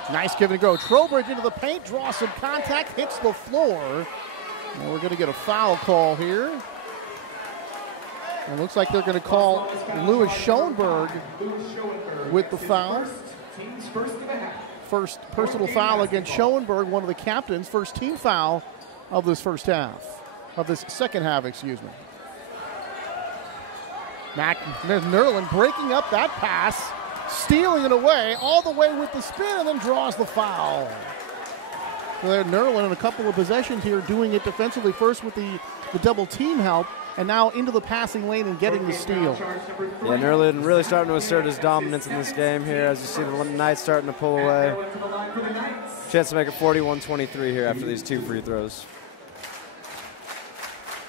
Nice give and go. Trowbridge into the paint, draws some contact, hits the floor. And we're going to get a foul call here. And it looks like they're going to call Lewis Schoenberg with the foul. First personal foul against Schoenberg, one of the captains. First team foul of this first half. Of this second half, excuse me. There's Nerlin breaking up that pass, stealing it away, all the way with the spin, and then draws the foul. So there, Nerlin in a couple of possessions here, doing it defensively, first with the double team help, and now into the passing lane and getting the steal. Yeah, Nerlin really starting to assert his dominance in this game here, as you see the Knights starting to pull away. Chance to make it 41-23 here after these two free throws.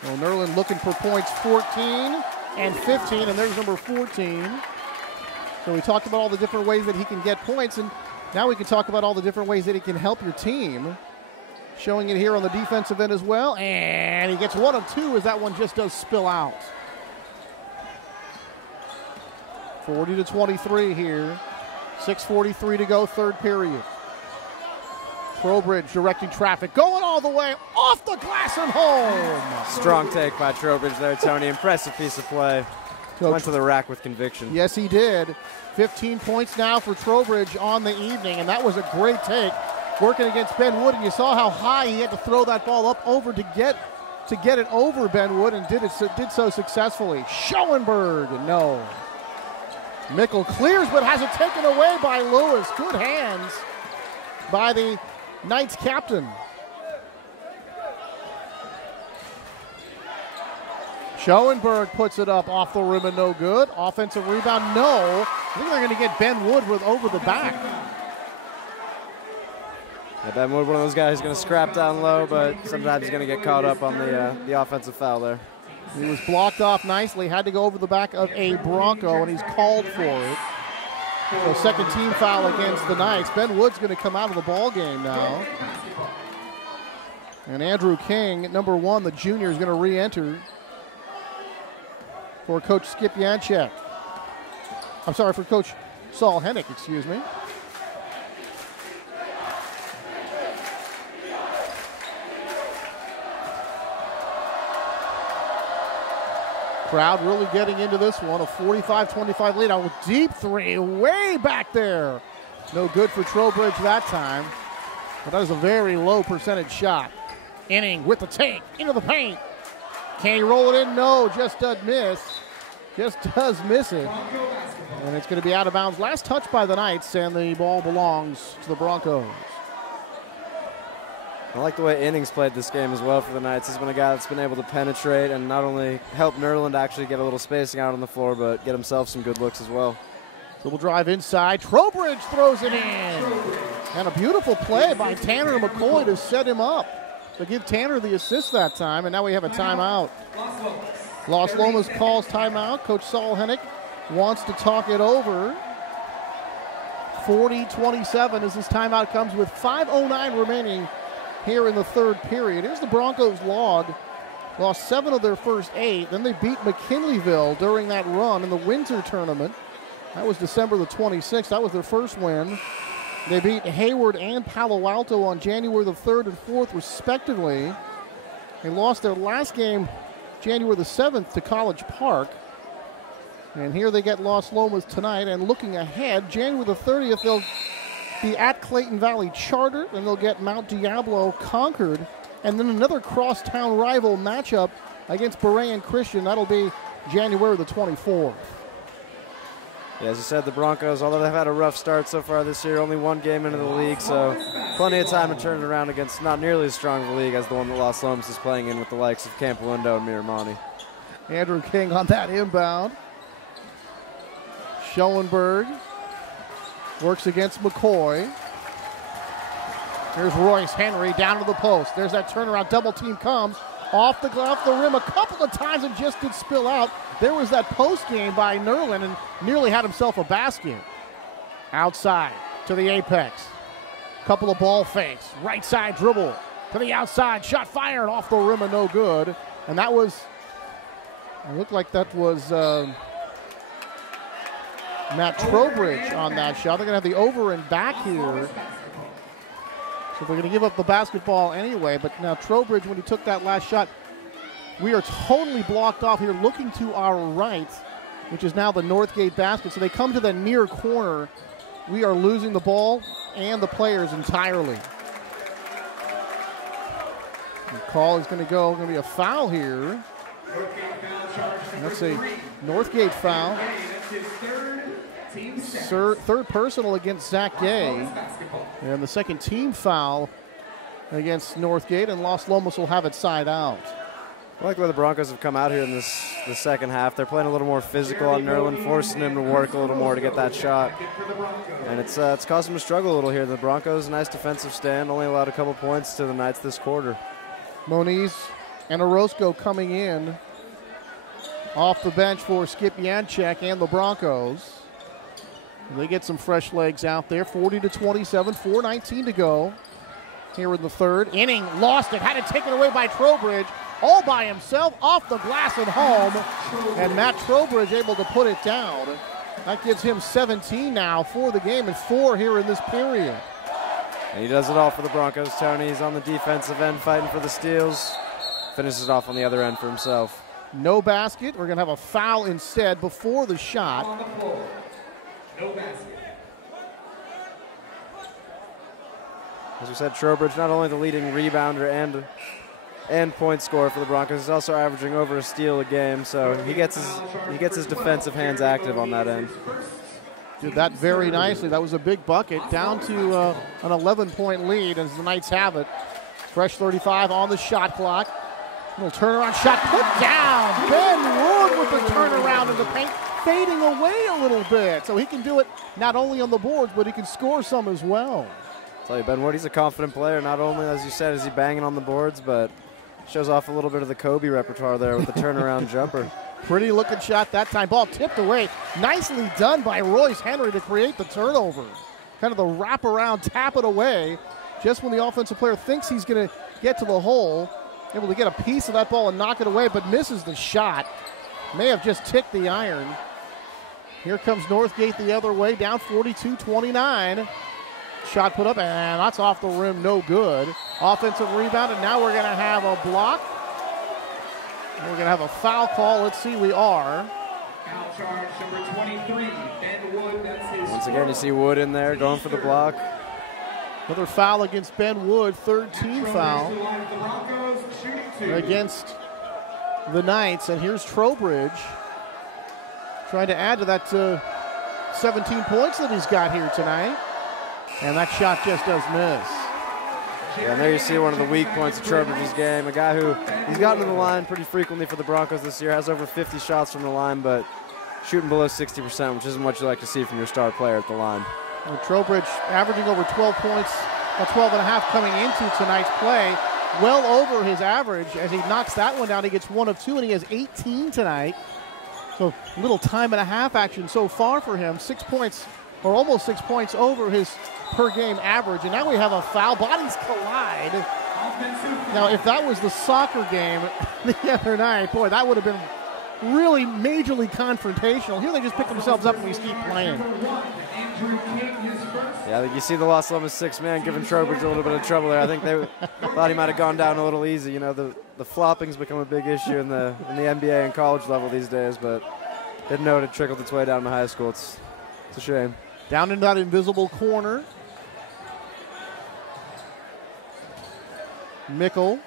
Well, Nerlin looking for points 14 and 15, and there's number 14. So we talked about all the different ways that he can get points, and now we can talk about all the different ways that he can help your team. Showing it here on the defensive end as well, and he gets one of two as that one just does spill out. 40-23 here. 6:43 to go, third period. Trowbridge directing traffic, going all the way off the glass and home. Strong take by Trowbridge there, Tony. Impressive piece of play. Went to the rack with conviction. Yes, he did. 15 points now for Trowbridge on the evening, and that was a great take. Working against Ben Wood, and you saw how high he had to throw that ball up over to get it over Ben Wood, and did so successfully. Schoenberg, no. Mickle clears, but has it taken away by Lewis. Good hands by the Knights captain. Schoenberg puts it up off the rim and no good. Offensive rebound, no. I think they're going to get Ben Wood with over the back. Yeah, Ben Wood, one of those guys who's going to scrap down low, but sometimes he's going to get caught up on the offensive foul there. He was blocked off nicely, had to go over the back of a Bronco, and he's called for it. So second team foul against the Knights. Ben Wood's going to come out of the ball game now. And Andrew King, number 1, the junior, is going to re-enter for Coach Skip Janczek. I'm sorry, for Coach Saul Hennick, excuse me. Crowd really getting into this one. A 45-25 lead. A deep three way back there. No good for Trowbridge that time. But that was a very low percentage shot. Inning with the take into the paint. Can he roll it in? No, just does miss. Just does miss it. And it's going to be out of bounds. Last touch by the Knights, and the ball belongs to the Broncos. I like the way Innings played this game as well for the Knights. He's been a guy that's been able to penetrate and not only help Nerland actually get a little spacing out on the floor, but get himself some good looks as well. So we'll drive inside. Trowbridge throws it in. And a beautiful play by Tanner McCoy to set him up. To give Tanner the assist that time, and now we have a timeout. Los Lomas calls timeout. Coach Saul Hennick wants to talk it over. 40-27 as this timeout comes with 5:09 remaining here in the third period. Here's the Broncos log. Lost 7 of their first 8. Then they beat McKinleyville during that run in the winter tournament. That was December the 26th. That was their first win. They beat Hayward and Palo Alto on January the 3rd and 4th, respectively. They lost their last game January the 7th to College Park. And here they get Los Lomas tonight. And looking ahead, January the 30th, they'll be at Clayton Valley Charter, and they'll get Mount Diablo Concord. And then another crosstown rival matchup against Berean Christian. That'll be January the 24th. Yeah, as you said, the Broncos, although they've had a rough start so far this year, only one game into the league, so plenty of time to turn it around against not nearly as strong of a league as the one that Los Lomas is playing in with the likes of Camp Lindo and Miramani. Andrew King on that inbound. Schoenberg works against McCoy. Here's Royce Henry down to the post. There's that turnaround. Double team comes off the rim a couple of times and just did spill out. There was that post game by Nerland and nearly had himself a basket. Outside to the apex. Couple of ball fakes. Right side dribble to the outside. Shot fired off the rim and no good. And that was, it looked like that was Matt Trowbridge on that shot. They're going to have the over and back here. So they're going to give up the basketball anyway. But now Trowbridge, when he took that last shot, we are totally blocked off here looking to our right, which is now the Northgate basket. So they come to the near corner. We are losing the ball and the players entirely. The call is going to be a foul here. That's a Northgate foul. Third personal against Zach Gay. And the second team foul against Northgate, and Los Lomas will have it side out. I like the way the Broncos have come out here in the second half. They're playing a little more physical on Nerland, forcing him to work a little more to get that shot. And it's caused him to struggle a little here. The Broncos, nice defensive stand, only allowed a couple points to the Knights this quarter. Moniz and Orozco coming in off the bench for Skip Yanchek and the Broncos. They get some fresh legs out there. 40-27, 4:19 to go here in the third inning. Lost it, had it taken away by Trowbridge. All by himself, off the glass at home. And Matt Trowbridge able to put it down. That gives him 17 now for the game and 4 here in this period. And he does it all for the Broncos, Tony. He's on the defensive end fighting for the steals. Finishes off on the other end for himself. No basket. We're going to have a foul instead before the shot. No basket. As we said, Trowbridge not only the leading rebounder and point scorer for the Broncos, he's also averaging over a steal a game, so he gets his defensive hands active on that end. Did that very nicely. That was a big bucket. Down to an 11-point lead as the Knights have it. Fresh 35 on the shot clock. Little turnaround shot put down. Ben Wood with the turnaround in the paint, fading away a little bit. So he can do it not only on the boards, but he can score some as well. I'll tell you, Ben Wood, he's a confident player. Not only, as you said, is he banging on the boards, but shows off a little bit of the Kobe repertoire there with the turnaround jumper. Pretty looking shot that time. Ball tipped away. Nicely done by Royce Henry to create the turnover. Kind of the wraparound, tap it away. Just when the offensive player thinks he's going to get to the hole, able to get a piece of that ball and knock it away, but misses the shot. May have just ticked the iron. Here comes Northgate the other way, down 42-29. Shot put up, and that's off the rim, no good. Offensive rebound, and now we're going to have a block. We're going to have a foul call. Let's see, we are. Foul charge number 23, Ben Wood. That's his. Once again, you see Wood in there going for the block. Another foul against Ben Wood, third team foul against the Knights. And here's Trowbridge trying to add to that 17 points that he's got here tonight. And that shot just does miss. Yeah, and there you see one of the weak points of Trowbridge's game. A guy who he's gotten to the line pretty frequently for the Broncos this year, has over 50 shots from the line, but shooting below 60%, which isn't what you like to see from your star player at the line. Well, Trowbridge averaging over 12 points, 12 and a half coming into tonight's play. Well over his average. As he knocks that one down, he gets 1 of 2, and he has 18 tonight. So little time and a half action so far for him. 6 points, or almost 6 points over his per game average. And now we have a foul. Bodies collide. Now, if that was the soccer game the other night, boy, that would have been really majorly confrontational. Here they just pick themselves up and we keep playing. Yeah, I think you see the Los Lomas 6-man giving Trowbridge a little bit of trouble there. I think they thought he might have gone down a little easy. You know, the flopping's become a big issue in the NBA and college level these days, but didn't know it had trickled its way down to high school. It's a shame. Down in that invisible corner. Mickle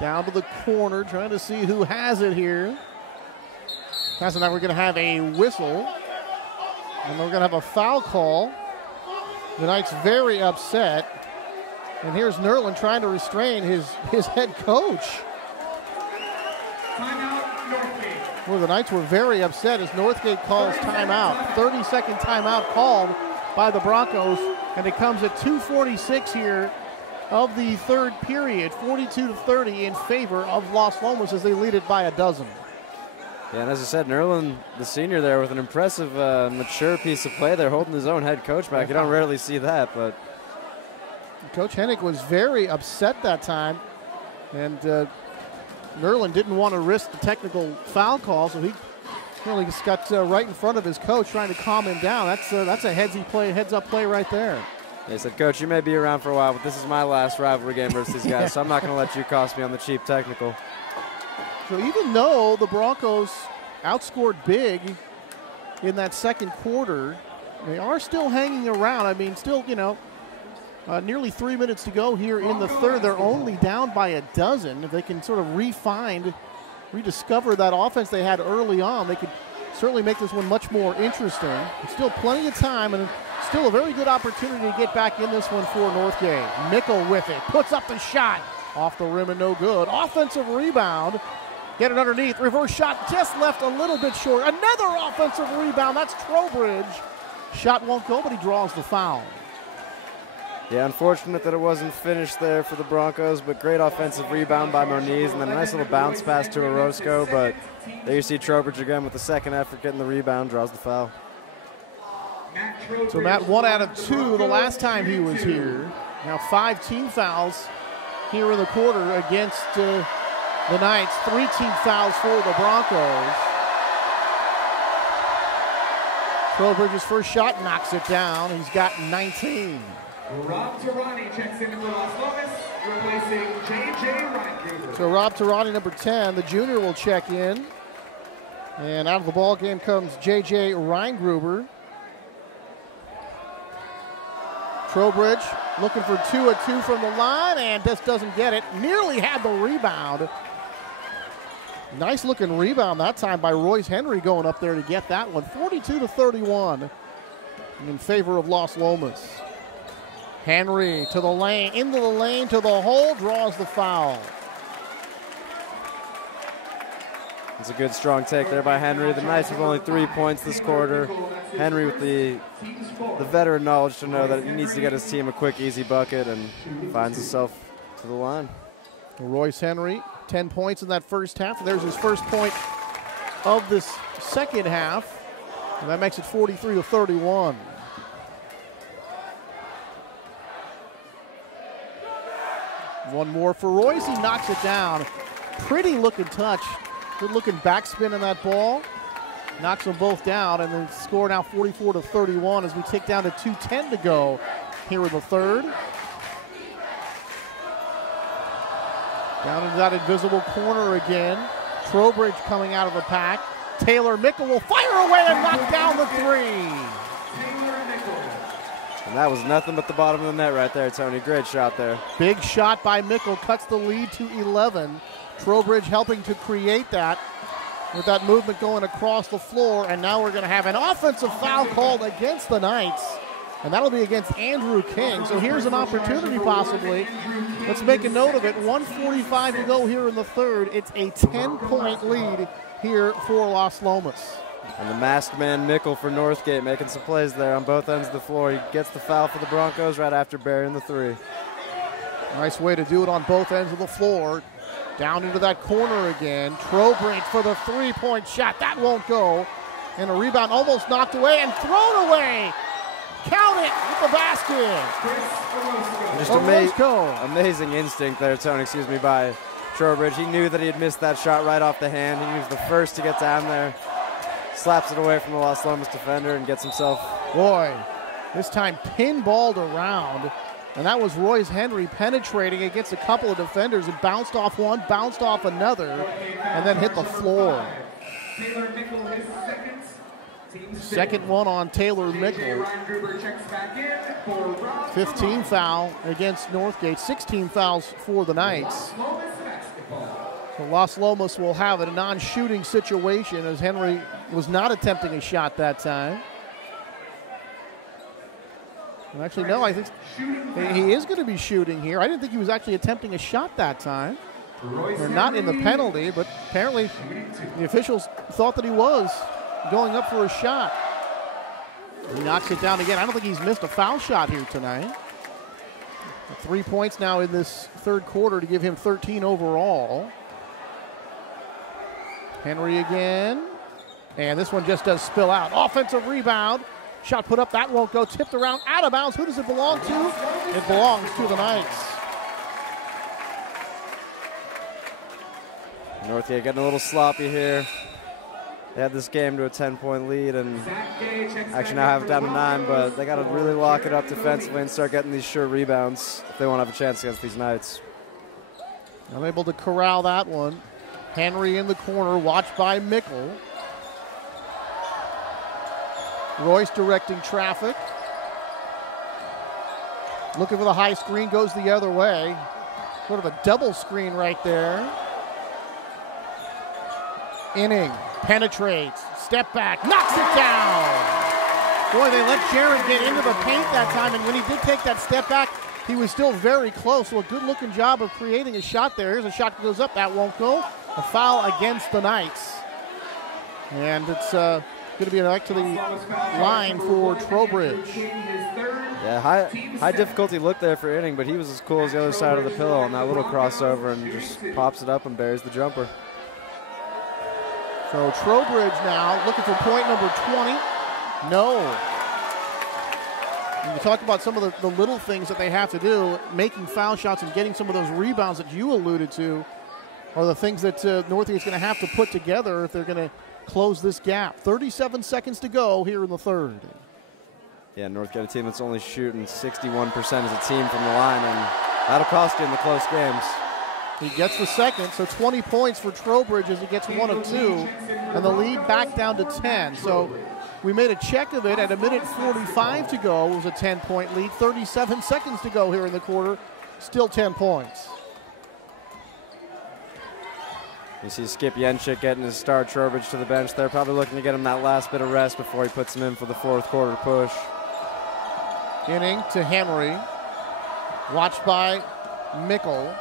down to the corner, trying to see who has it here. Passing that, we're going to have a whistle, and we're going to have a foul call. The Knights very upset, and here's Nerlin trying to restrain his head coach. Timeout, Northgate. Well, the Knights were very upset as Northgate calls timeout. 30-second timeout called by the Broncos, and it comes at 2:46 here of the third period, 42-30 in favor of Los Lomas as they lead it by a dozen. Yeah, and as I said, Nerlin, the senior there, with an impressive, mature piece of play there, holding his own head coach back. You don't rarely see that, but Coach Hennick was very upset that time, and Nerlin didn't want to risk the technical foul call, so he really just got right in front of his coach, trying to calm him down. That's a heads-up play right there. They said, Coach, you may be around for a while, but this is my last rivalry game versus these guys, so I'm not going to let you cost me on the cheap technical. So even though the Broncos outscored big in that second quarter, they are still hanging around. I mean, still, nearly 3 minutes to go here in the third. They're only down by a dozen. If they can sort of rediscover that offense they had early on, they could certainly make this one much more interesting. There's still plenty of time, and still a very good opportunity to get back in this one for Northgate. Mickle with it, puts up the shot. Off the rim and no good. Offensive rebound. Get it underneath. Reverse shot just left a little bit short. Another offensive rebound. That's Trowbridge. Shot won't go, but he draws the foul. Yeah, unfortunate that it wasn't finished there for the Broncos, but great offensive rebound by Moniz, and then a nice little bounce pass to Orozco, but there you see Trowbridge again with the second effort getting the rebound, draws the foul. So Matt, 1 out of 2 the last time he was here. Now 5 team fouls here in the quarter against the Knights. 3 team fouls for the Broncos. Trowbridge's first shot knocks it down. He's got 19. Rob Tarani checks in for Los Lomas, replacing J.J. Reingruber. So Rob Tarani, number 10, the junior, will check in. And out of the ball game comes J.J. Reingruber. Trowbridge looking for 2 of 2 from the line, and just doesn't get it. Nearly had the rebound. Nice looking rebound that time by Royce Henry going up there to get that one. 42-31 in favor of Los Lomas. Henry to the lane, into the lane, to the hole, draws the foul. It's a good strong take there by Henry. The Knights with only 3 points this quarter. Henry with the veteran knowledge to know that he needs to get his team a quick, easy bucket, and finds himself to the line. Royce Henry, 10 points in that first half. There's his first point of this second half, and that makes it 43-31. One more for Royce. He knocks it down. Pretty looking touch. Good looking backspin on that ball. Knocks them both down, and the score now 44-31 as we tick down to 2:10 to go here in the third. Down into that invisible corner again. Trowbridge coming out of the pack. Taylor Mickle will fire away and knock down the three. And that was nothing but the bottom of the net right there, Tony. Great shot there. Big shot by Mickle, cuts the lead to 11. Trowbridge helping to create that with that movement going across the floor. And now we're going to have an offensive foul called against the Knights. And that'll be against Andrew King. So here's an opportunity possibly. Let's make a note of it. 1:45 to go here in the third. It's a 10-point lead here for Las Lomas. And the masked man Mickle for Northgate making some plays there on both ends of the floor. He gets the foul for the Broncos right after burying the three. Nice way to do it on both ends of the floor. Down into that corner again. Trowbridge for the three-point shot. That won't go. And a rebound almost knocked away and thrown away. Count it with the basket. Just amazing instinct there, Tony, by Trowbridge. He knew that he had missed that shot right off the hand. He was the first to get down there. Slaps it away from the Las Lomas defender and gets himself. Boy, this time pinballed around. And that was Royce Henry penetrating against a couple of defenders. It bounced off one, bounced off another, and then hit the floor. Second one on Taylor Mickle. 15 foul against Northgate, 16 fouls for the Knights. So Las Lomas will have a non-shooting situation as Henry was not attempting a shot that time. Well, actually, no, I think he is going to be shooting here. I didn't think he was actually attempting a shot that time. They're not in the penalty, but apparently the officials thought that he was going up for a shot. He knocks it down again. I don't think he's missed a foul shot here tonight. 3 points now in this third quarter to give him 13 overall. Henry again. And this one just does spill out. Offensive rebound. Shot put up. That won't go. Tipped around. Out of bounds. Who does it belong to? It belongs to the Knights. Northgate getting a little sloppy here. They had this game to a 10-point lead and actually now have it down to 9, but they got to really lock it up defensively and start getting these sure rebounds if they want to have a chance against these Knights. Unable to corral that one. Henry in the corner, watched by Mickle. Royce directing traffic. Looking for the high screen, goes the other way. Sort of a double screen right there. Inning, penetrates, step back, knocks it down. Boy, they let Jaron get into the paint that time, and when he did take that step back, he was still very close. So a good-looking job of creating a shot there. Here's a shot that goes up, that won't go. A foul against the Knights. And it's going to be back to the line for Trowbridge. Yeah, high difficulty look there for Inning, but he was as cool as the other side of the pillow on that little crossover and just pops it up and buries the jumper. So Trowbridge now looking for point number 20. No. When you talk about some of the little things that they have to do, making foul shots and getting some of those rebounds that you alluded to are the things that Northgate's going to have to put together if they're going to close this gap. 37 seconds to go here in the third. Yeah, Northgate, a team that's only shooting 61% as a team from the line, and that'll cost you in the close games. He gets the second, so 20 points for Trowbridge as he gets 1 of 2, and the lead back down to 10. So we made a check of it at 1:45 to go. It was a 10-point lead. 37 seconds to go here in the quarter. Still 10 points. You see Skip Yenchik getting his star Trowbridge to the bench. They're probably looking to get him that last bit of rest before he puts him in for the fourth quarter push. Inning to Henry. Watched by Mickle.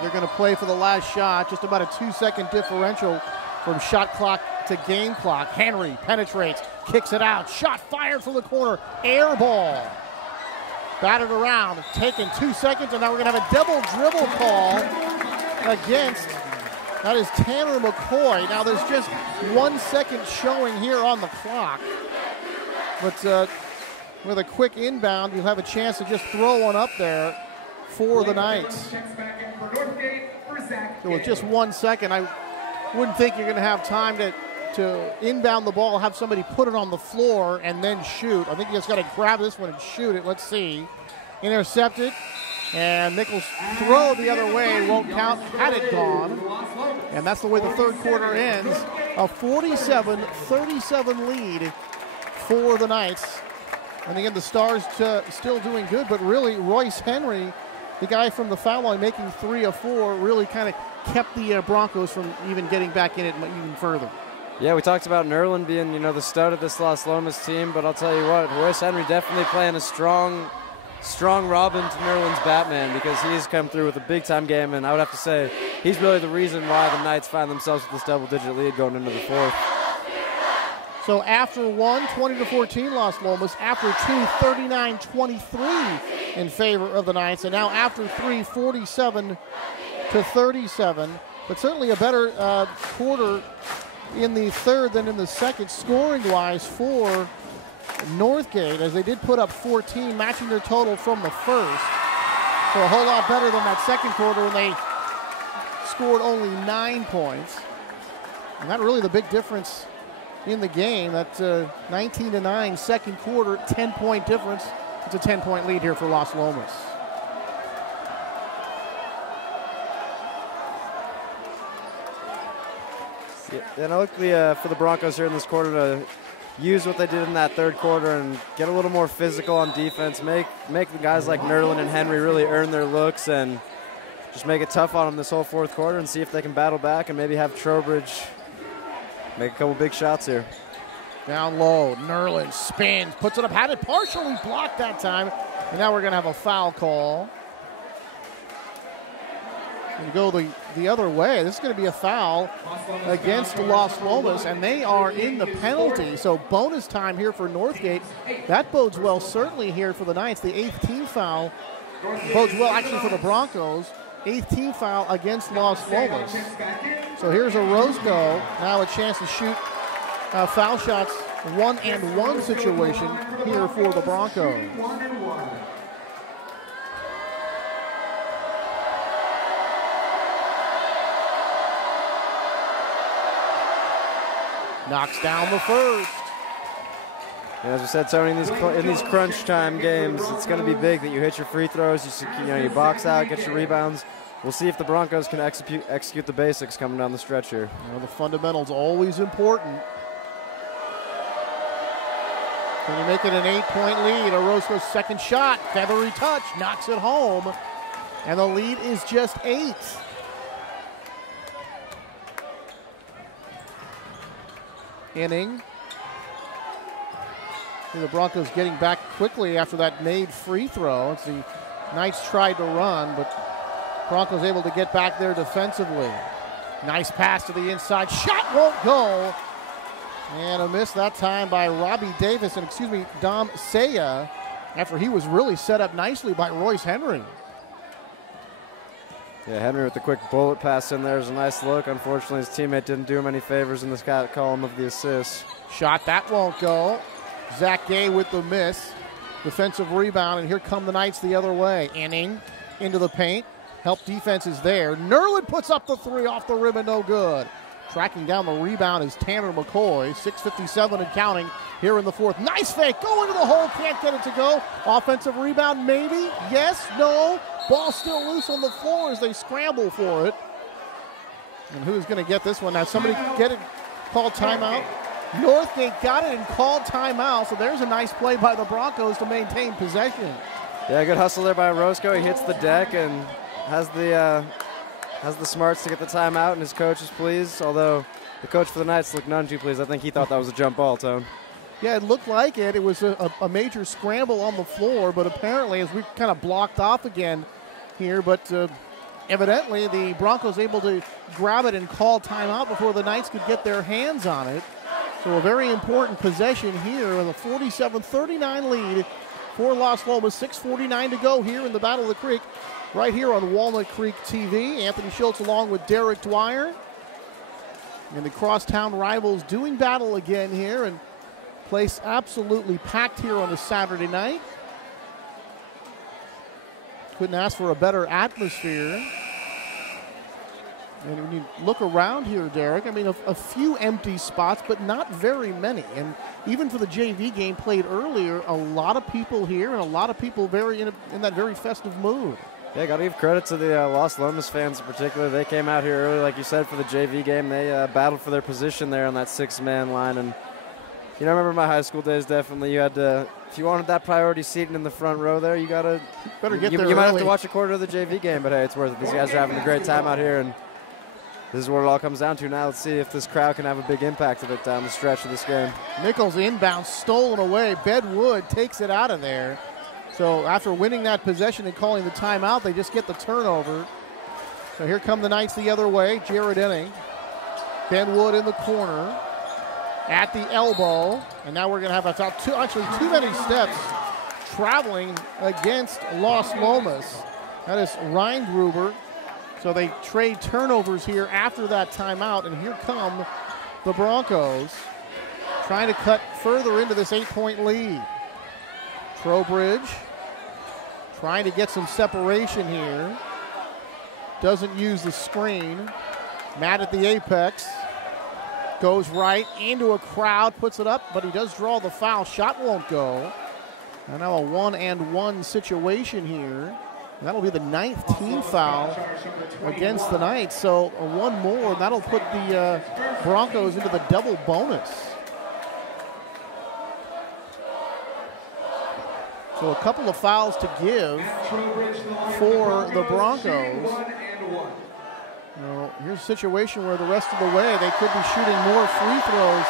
They're going to play for the last shot. Just about a 2-second differential from shot clock to game clock. Henry penetrates, kicks it out. Shot fired from the corner. Air ball. Batted around, taken 2 seconds, and now we're going to have a double dribble call against, that is Tanner McCoy. Now there's just 1 second showing here on the clock. But with a quick inbound, you'll have a chance to just throw one up there for the Knights. So with just 1 second, I wouldn't think you're going to have time to inbound the ball, have somebody put it on the floor, and then shoot. I think you just got to grab this one and shoot it. Let's see. Intercepted. And Nichols' throw the other way won't count had it gone. And that's the way the third quarter ends. A 47-37 lead for the Knights. And again, the Stars still doing good, but really Royce Henry, the guy from the foul line making 3 of 4, really kind of kept the Broncos from even getting back in it even further. Yeah, we talked about Nerlin being, the stud of this Los Lomas team, but I'll tell you what, Royce Henry definitely playing a strong Robin to Nerlin's Batman, because he's come through with a big-time game, and I would have to say he's really the reason why the Knights find themselves with this double-digit lead going into the fourth. So after one, 20-14 Los Lomas. After two, 39-23 in favor of the Knights. And now after three, 47-37. But certainly a better quarter in the third than in the second, scoring-wise for Northgate, as they did put up 14, matching their total from the first. So a whole lot better than that second quarter when they scored only 9 points. And that really the big difference in the game. That 19-9 second quarter, 10-point difference. It's a 10-point lead here for Los Lomas. Yeah, and I look for the Broncos here in this quarter to use what they did in that third quarter and get a little more physical on defense, make the guys like Nerlin and Henry really earn their looks, and just make it tough on them this whole fourth quarter and see if they can battle back and maybe have Trowbridge make a couple big shots here. Down low, Nerlin spins, puts it up, had it partially blocked that time, and now we're going to have a foul call. And go the other way. This is going to be a foul against Los Lomas, and they are in the penalty. So bonus time here for Northgate. That bodes well certainly here for the Knights. The 8th team foul bodes well actually for the Broncos. 8th team foul against Los Lomas. So here's a Roscoe. Now a chance to shoot foul shots, 1-and-1 situation here for the Broncos. Knocks down the first. And as I said, Tony, in these crunch time games, it's going to be big that you hit your free throws, you box out, get your rebounds. We'll see if the Broncos can execute the basics coming down the stretch here. The fundamentals always important. Can you make it an 8-point lead? Orozco's second shot, feathery touch, knocks it home, and the lead is just 8. Inning. The Broncos getting back quickly after that made free throw. It's the Knights tried to run, but Broncos able to get back there defensively. Nice pass to the inside. Shot won't go. And a miss that time by Robbie Davis, and Dom Saya, after he was really set up nicely by Royce Henry. Yeah, Henry with the quick bullet pass in there is a nice look. Unfortunately, his teammate didn't do him any favors in this column of the assists. Shot, that won't go. Zach Gay with the miss. Defensive rebound, and here come the Knights the other way. Inning into the paint. Help defense is there. Nerlin puts up the 3 off the rim and no good. Tracking down the rebound is Tanner McCoy. 6:57 and counting here in the fourth. Nice fake, going to the hole, can't get it to go. Offensive rebound, maybe, yes, no. Ball still loose on the floor as they scramble for it. And who's going to get this one? Now somebody get it, called timeout. Northgate got it and called timeout, so there's a nice play by the Broncos to maintain possession. Yeah, good hustle there by Roscoe. He hits the deck and has the smarts to get the timeout, and his coach is pleased, although the coach for the Knights looked none too pleased. I think he thought that was a jump ball, Tone. Yeah, it looked like it. It was a major scramble on the floor, but apparently, as we kind of blocked off again here, but evidently the Broncos able to grab it and call timeout before the Knights could get their hands on it. So a very important possession here with a 47-39 lead for Los Lomas. 6:49 to go here in the Battle of the Creek, right here on Walnut Creek TV. Anthony Schultz along with Derek Dwyer. And the crosstown rivals doing battle again here, and place absolutely packed here on a Saturday night. Couldn't ask for a better atmosphere. And when you look around here, Derek, I mean, a few empty spots, but not very many. And even for the JV game played earlier, a lot of people here and a lot of people in that very festive mood. Yeah, got to give credit to the Los Lomas fans in particular. They came out here early, like you said, for the JV game. They battled for their position there on that 6-man line. And, you know, I remember my high school days, definitely. You had to, if you wanted that priority seating in the front row there, you got to, better get there You might have early. to watch a quarter of the JV game, but hey, it's worth it. These guys are having a great time out here, and this is what it all comes down to now. Let's see if this crowd can have a big impact of it down the stretch of this game. Nichols inbound, stolen away. Ben Wood takes it out of there. So after winning that possession and calling the timeout, they just get the turnover. So here come the Knights the other way. Jared Enning. Ben Wood in the corner at the elbow. And now we're going to have about too many steps traveling against Los Lomas. That is Reingruber. So they trade turnovers here after that timeout. And here come the Broncos trying to cut further into this 8-point lead. Trowbridge trying to get some separation here. Doesn't use the screen. Matt at the apex. Goes right into a crowd, puts it up, but he does draw the foul. Shot won't go. And now a 1-and-1 situation here. And that'll be the 9th team foul against the Knights. So one more, and that'll put the Broncos into the double bonus. So a couple of fouls to give for the Broncos. Well, here's a situation where the rest of the way they could be shooting more free throws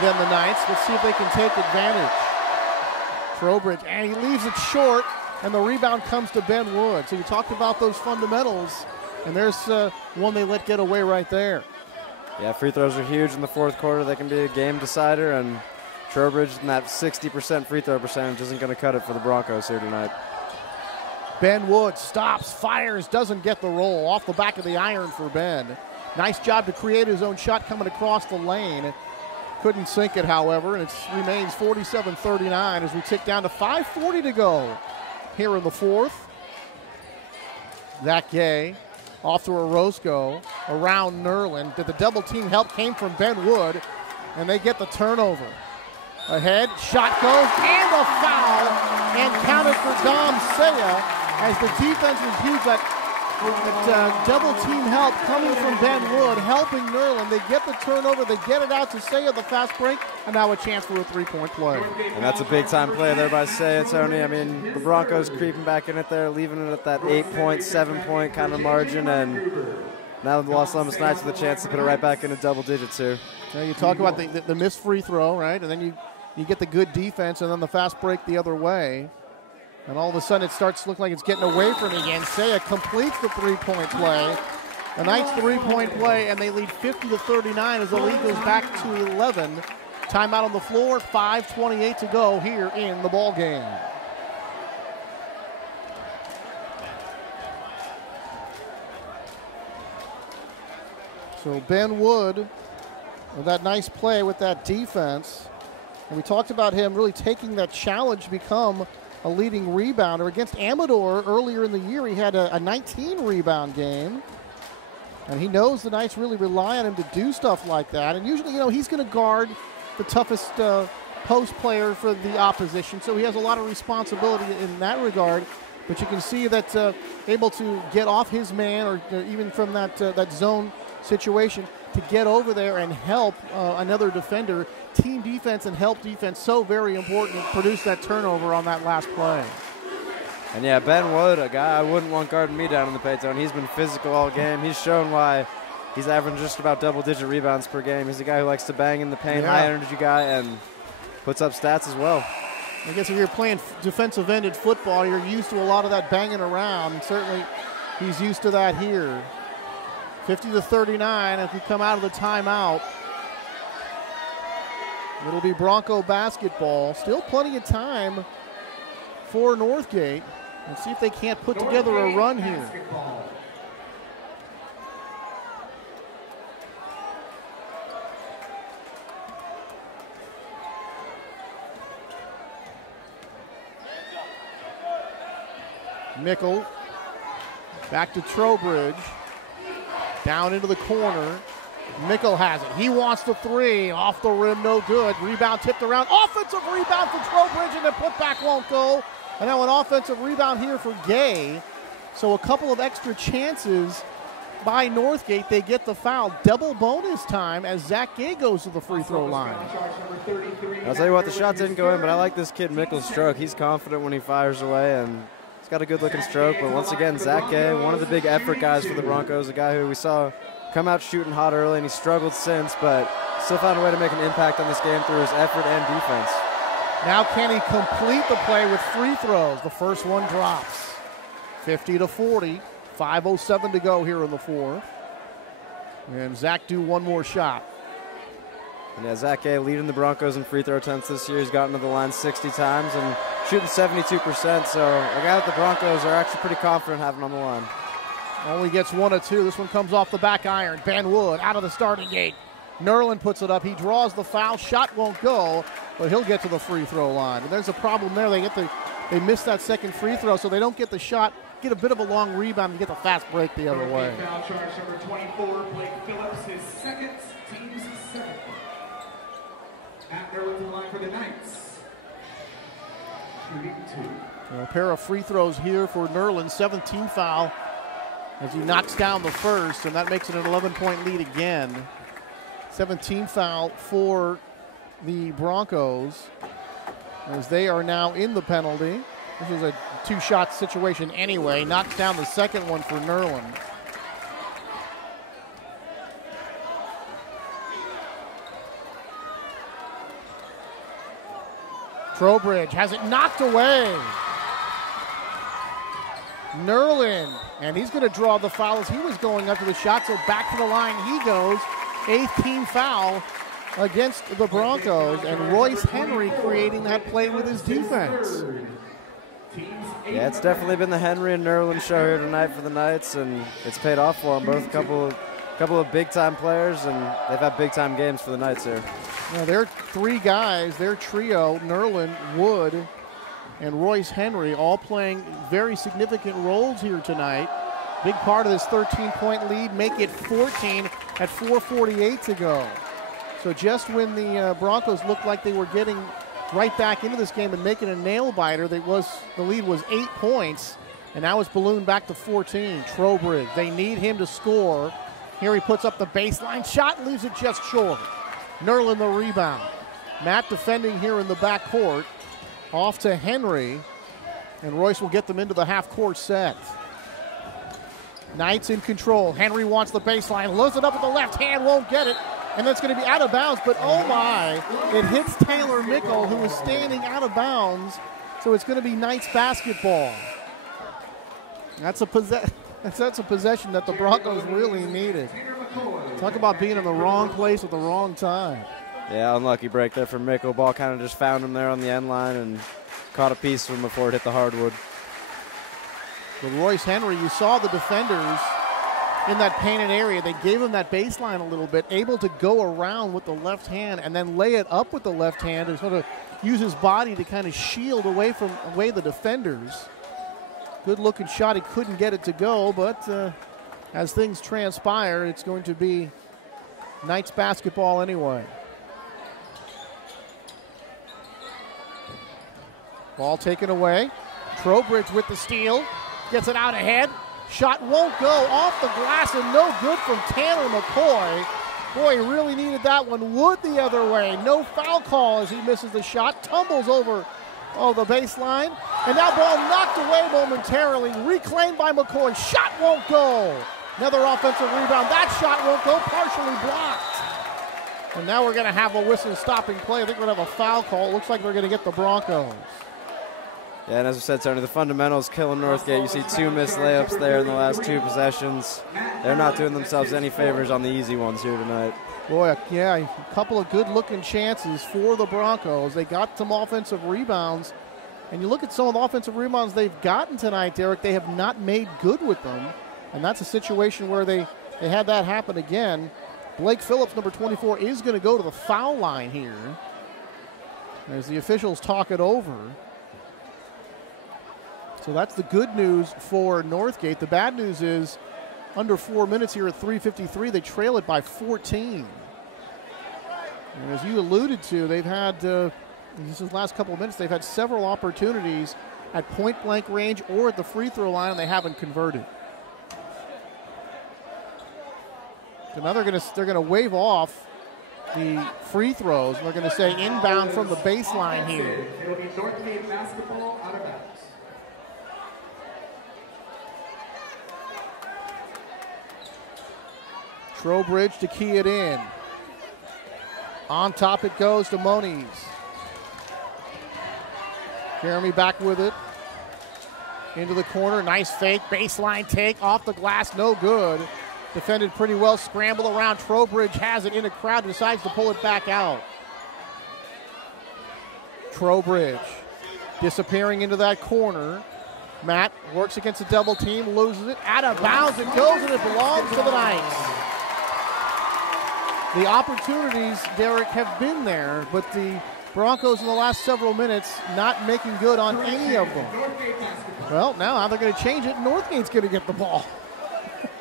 than the Knights. Let's see if they can take advantage. Trowbridge, and he leaves it short, and the rebound comes to Ben Wood. So you talked about those fundamentals, and there's one they let get away right there. Yeah, free throws are huge in the fourth quarter. They can be a game decider, and Trowbridge and that 60% free throw percentage isn't going to cut it for the Broncos here tonight. Ben Wood stops, fires, doesn't get the roll. Off the back of the iron for Ben. Nice job to create his own shot coming across the lane. Couldn't sink it, however, and it remains 47-39 as we tick down to 5:40 to go here in the fourth. Zach Gay off to Orozco, around Nerlin. Did the double team help came from Ben Wood, and they get the turnover. Ahead, shot goes, and a foul, and counted for Dom Saya as the defense was huge. That double team help coming from Ben Wood, helping Nerlin. They get the turnover, they get it out to Saya, the fast break, and now a chance for a three-point play. And that's a big-time play there by Saya, Tony. I mean, the Broncos creeping back in it there, leaving it at that 8-point, 7-point kind of margin, and now the Los Lomas Knights with a chance to put it right back into double digits here. Now you talk about the missed free throw, right? And then you get the good defense and then the fast break the other way. And all of a sudden it starts to look like it's getting away from it again. Saya completes the three-point play. The Knights three-point play, and they lead 50-39 as the lead goes back to 11. Timeout on the floor, 5:28 to go here in the ball game. So Ben Wood with that nice play with that defense. And we talked about him really taking that challenge to become a leading rebounder. Against Amador earlier in the year, he had a 19-rebound game. And he knows the Knights really rely on him to do stuff like that. And usually, he's going to guard the toughest post player for the opposition. So he has a lot of responsibility in that regard. But you can see that able to get off his man or even from that zone situation to get over there and help another defender. Team defense and help defense, so very important to produce that turnover on that last play. And yeah, Ben Wood, a guy I wouldn't want guarding me down in the paint zone. He's been physical all game. He's shown why he's averaging just about double-digit rebounds per game. He's a guy who likes to bang in the paint, high-energy guy, and puts up stats as well. I guess if you're playing defensive-ended football, you're used to a lot of that banging around. And certainly he's used to that here. 50-39 as we come out of the timeout. It'll be Bronco basketball. Still plenty of time for Northgate. Let's see if they can't put together a run here. Mickle back to Trowbridge. Down into the corner. Mickle has it. He wants the three. Off the rim, no good. Rebound tipped around. Offensive rebound for Trowbridge, and the putback won't go. And now an offensive rebound here for Gay. So a couple of extra chances by Northgate. They get the foul. Double bonus time as Zach Gay goes to the free throw line. I'll tell you what, the shot didn't go in, but I like this kid Mickle's stroke. He's confident when he fires away, and he's got a good-looking stroke. But once again, Zach Gay, one of the big effort guys for the Broncos, a guy who we saw come out shooting hot early, and he struggled since, but still found a way to make an impact on this game through his effort and defense. Now can he complete the play with free throws? The first one drops. 50-40. 5:07 to go here in the fourth. And Zach do one more shot. And yeah, Zach Gay leading the Broncos in free throw attempts this year. He's gotten to the line 60 times and shooting 72%. So a guy that the Broncos are actually pretty confident having on the line. Only gets 1 of 2. This one comes off the back iron. Ben Wood out of the starting gate. Nerlin puts it up. He draws the foul. Shot won't go, but he'll get to the free throw line. And there's a problem there. They miss that second free throw, so they don't get the shot. Get a bit of a long rebound and get the fast break the other way. Foul charge number 24, Blake Phillips, his second, team's seventh. Matt Nerlin to the line for the Knights. Shooting 2. A pair of free throws here for Nerlin. 17 foul as he knocks down the first, and that makes it an 11-point lead again. 17 foul for the Broncos as they are now in the penalty. This is a two-shot situation anyway. Knocks down the second one for Nerlin. Trowbridge has it knocked away. Nerlin, and he's going to draw the foul as he was going up to the shot, so back to the line he goes. 8th team foul against the Broncos, and Royce Henry creating that play with his defense. Yeah, it's definitely been the Henry and Nerlin show here tonight for the Knights, and it's paid off for them. Both a couple of big-time players, and they've had big-time games for the Knights here. Now, their three guys, their trio, Nerlin, Wood, and Royce Henry, all playing very significant roles here tonight. Big part of this 13-point lead, make it 14 at 4:48 to go. So just when the Broncos looked like they were getting right back into this game and making a nail-biter, the lead was 8 points, and now it's ballooned back to 14. Trowbridge, they need him to score. Here he puts up the baseline shot, leaves it just short. Nerlin the rebound. Matt defending here in the backcourt. Off to Henry, and Royce will get them into the half-court set. Knights in control. Henry wants the baseline, loads it up with the left hand, won't get it. And that's going to be out of bounds, but oh my, it hits Taylor Mickle, who is standing out of bounds, so it's going to be Knights basketball. That's a possession that the Broncos really needed. Talk about being in the wrong place at the wrong time. Yeah, unlucky break there for Mickle. Ball kind of just found him there on the end line and caught a piece of him before it hit the hardwood. With Royce Henry, you saw the defenders in that painted area. They gave him that baseline a little bit, able to go around with the left hand and then lay it up with the left hand and sort of use his body to kind of shield away the defenders. Good looking shot. He couldn't get it to go, but as things transpire, it's going to be Knights basketball anyway. Ball taken away. Trowbridge with the steal. Gets it out ahead. Shot won't go, off the glass and no good from Tanner McCoy. Boy, he really needed that one. Wood the other way. No foul call as he misses the shot. Tumbles over the baseline. And now ball knocked away momentarily. Reclaimed by McCoy. Shot won't go. Another offensive rebound. That shot won't go. Partially blocked. And now we're going to have a whistle stopping play. I think we're going to have a foul call. Looks like we're going to get the Broncos. Yeah, and as we said, Tony, the fundamentals killing Northgate. You see 2 missed layups there in the last 2 possessions. They're not doing themselves any favors on the easy ones here tonight. Boy, yeah, a couple of good-looking chances for the Broncos. They got some offensive rebounds. And you look at some of the offensive rebounds they've gotten tonight, Derek, they have not made good with them. And that's a situation where they had that happen again. Blake Phillips, number 24, is going to go to the foul line here as the officials talk it over. So that's the good news for Northgate. The bad news is under 4 minutes here at 3:53, they trail it by 14. And as you alluded to, they've had, these last couple of minutes, they've had several opportunities at point-blank range or at the free throw line, and they haven't converted. So now they're going to wave off the free throws. They're going to say inbound from the baseline here. It'll be Northgate basketball out of bounds. Trowbridge to key it in. On top it goes to Moniz. Jeremy back with it. Into the corner, nice fake, baseline take, off the glass, no good. Defended pretty well, scramble around. Trowbridge has it in a crowd, decides to pull it back out. Trowbridge disappearing into that corner. Matt works against a double team, loses it, out of bounds it goes, and it belongs to the Knights. The opportunities, Derek, have been there, but the Broncos in the last several minutes not making good on any of them. Well, now they're going to change it. Northgate's going to get the ball.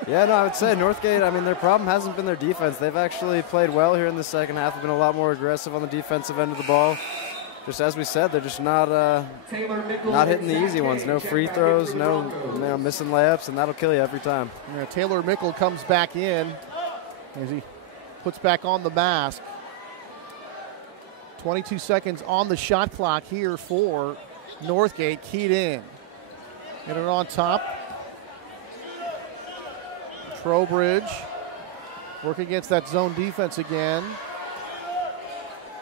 Yeah, no, I would say Northgate, I mean, their problem hasn't been their defense. They've actually played well here in the second half. They've been a lot more aggressive on the defensive end of the ball. Just as we said, they're just not hitting the easy ones. No free throws, no missing layups, and that'll kill you every time. Yeah, Taylor Mickle comes back in as he puts back on the mask. 22 seconds on the shot clock here for Northgate, keyed in. Get it on top. Trowbridge working against that zone defense again.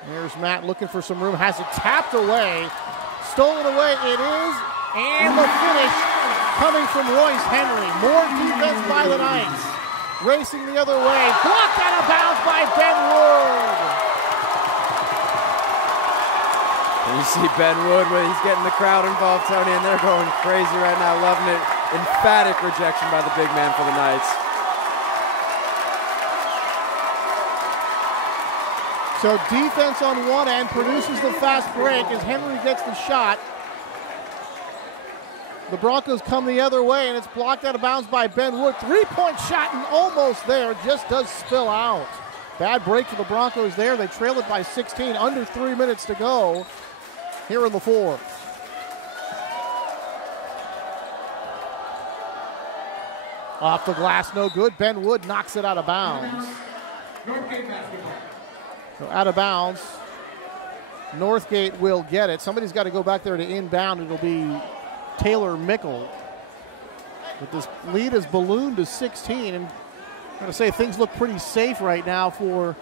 There's Matt looking for some room, has it tapped away, stolen away, it is, and the finish coming from Royce Henry. More defense by the Knights. Racing the other way, blocked out of bounds by Ben Wood. And you see Ben Wood, where he's getting the crowd involved, Tony, and they're going crazy right now, loving it. Emphatic rejection by the big man for the Knights. So defense on one end produces the fast break as Henry gets the shot. The Broncos come the other way, and it's blocked out of bounds by Ben Wood. Three-point shot and almost there, just does spill out. Bad break for the Broncos there. They trail it by 16, under 3 minutes to go here in the fourth. Off the glass, no good. Ben Wood knocks it out of bounds. Northgate basketball. So out of bounds. Northgate will get it. Somebody's got to go back there to inbound. It'll be Taylor Mickle. But this lead is ballooned to 16. And I'm going to say things look pretty safe right now for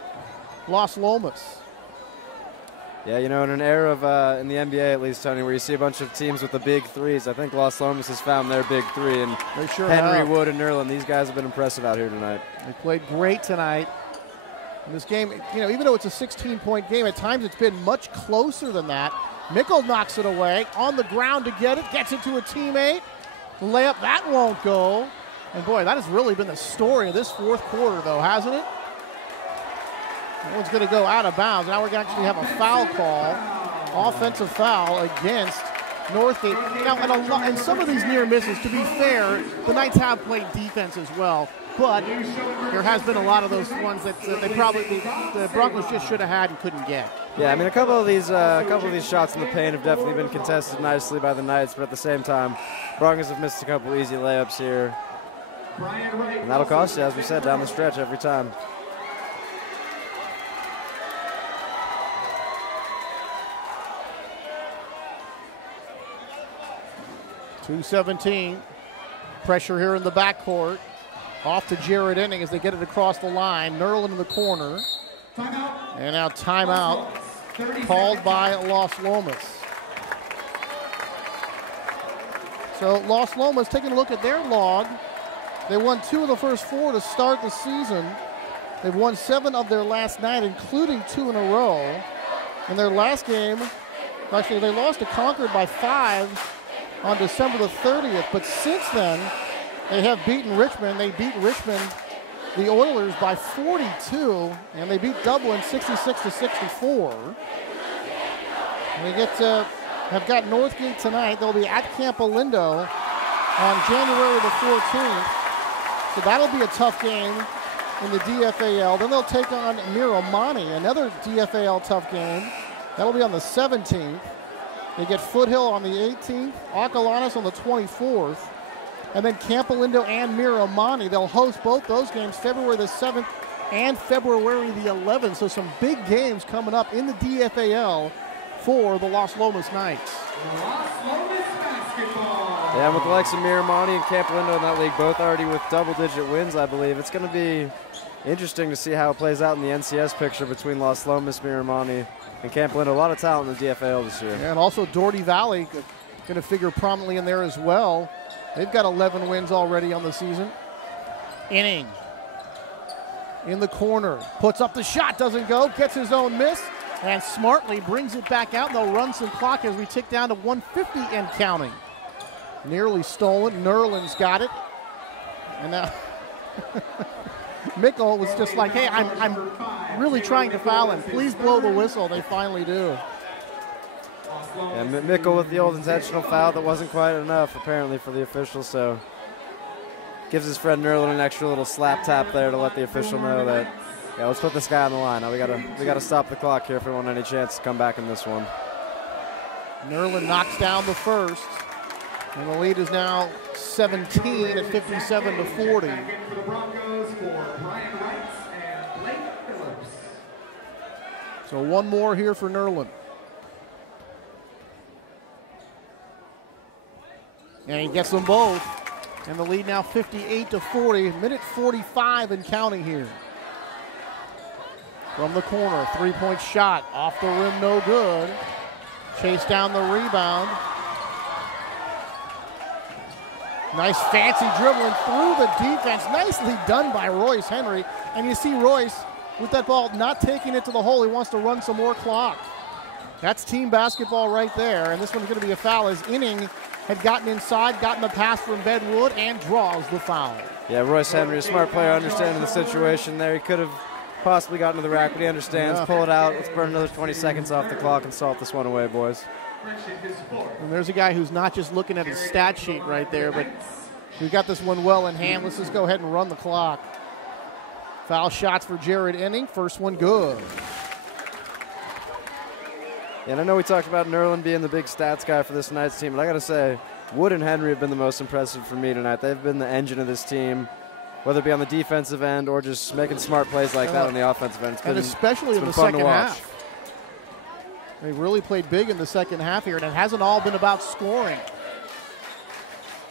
Los Lomas. Yeah, you know, in an era of, in the NBA at least, Tony, where you see a bunch of teams with the big threes, I think Los Lomas has found their big three. And they sure Henry, have. Wood, and Nerlin, these guys have been impressive out here tonight. They played great tonight. In this game, you know, even though it's a 16-point game, at times it's been much closer than that. Mickle knocks it away, on the ground to get it, gets it to a teammate. Layup, that won't go. And boy, that has really been the story of this fourth quarter, though, hasn't it? That one's going to go out of bounds. Now we're going to actually have a foul call, offensive foul against Northgate. Now, and some of these near misses, to be fair, the Knights have played defense as well. But there has been a lot of those ones that the Broncos just should have had and couldn't get. Yeah, I mean, a couple of these shots in the paint have definitely been contested nicely by the Knights, but at the same time, Broncos have missed a couple easy layups here, and that'll cost you, as we said, down the stretch every time. .217. Pressure here in the backcourt. Off to Jared Enning as they get it across the line. Nerlin in the corner. And now timeout called by Los Lomas. So Los Lomas, taking a look at their log, they won 2 of the first 4 to start the season. They've won 7 of their last 9, including 2 in a row. In their last game, actually they lost to Concord by 5 on December the 30th, but since then, they have beaten Richmond. They beat Richmond, the Oilers, by 42, and they beat Dublin 66-64. And they have got Northgate tonight. They'll be at Camp Olindo on January the 14th. So that'll be a tough game in the DFAL. Then they'll take on Miramani, another DFAL tough game. That'll be on the 17th. They get Foothill on the 18th, Acalanes on the 24th, and then Campolindo and Miramani. They'll host both those games February the 7th and February the 11th. So some big games coming up in the DFAL for the Los Lomas Knights. Los Lomas basketball. Yeah, with the likes of Miramani and Campolindo in that league, both already with double-digit wins, I believe. It's going to be interesting to see how it plays out in the NCS picture between Los Lomas, Miramani, and Campolindo. A lot of talent in the DFAL this year. Yeah, and also Doherty Valley going to figure prominently in there as well. They've got 11 wins already on the season. Inning in the corner, puts up the shot, doesn't go, gets his own miss, and smartly brings it back out. And they'll run some clock as we tick down to 150 and counting. Nearly stolen. Nerland's got it. And now Mickle was just like, hey, I'm really trying to foul him. Please blow the whistle. They finally do. Yeah, Mickle with the old intentional foul that wasn't quite enough, apparently, for the official. So gives his friend Nerland an extra little slap tap there to let the official know that, yeah, let's put this guy on the line. Now we gotta stop the clock here if we want any chance to come back in this one. Nerland knocks down the first, and the lead is now 17 at 57 to 40. For the Broncos for Brian Wright and Blake Phillips. So one more here for Nerland. And he gets them both. And the lead now 58 to 40. Minute 45 and counting here. From the corner, three-point shot. Off the rim, no good. Chase down the rebound. Nice fancy dribbling through the defense. Nicely done by Royce Henry. And you see Royce with that ball not taking it to the hole. He wants to run some more clock. That's team basketball right there. And this one's going to be a foul as Inning had gotten inside, gotten the pass from Bedwood, and draws the foul. Yeah, Royce Henry, a smart player, understanding the situation there. He could have possibly gotten to the rack, but he understands. Yeah. Pull it out. Let's burn another 20 seconds off the clock and salt this one away, boys. And there's a guy who's not just looking at his stat sheet right there, but we got this one well in hand. Let's just go ahead and run the clock. Foul shots for Jared Inning. First one good. Yeah, and I know we talked about Nerland being the big stats guy for this Knights team, but I got to say, Wood and Henry have been the most impressive for me tonight. They've been the engine of this team, whether it be on the defensive end or just making smart plays like that on the offensive end. And especially in the second half. They really played big in the second half here, and it hasn't all been about scoring.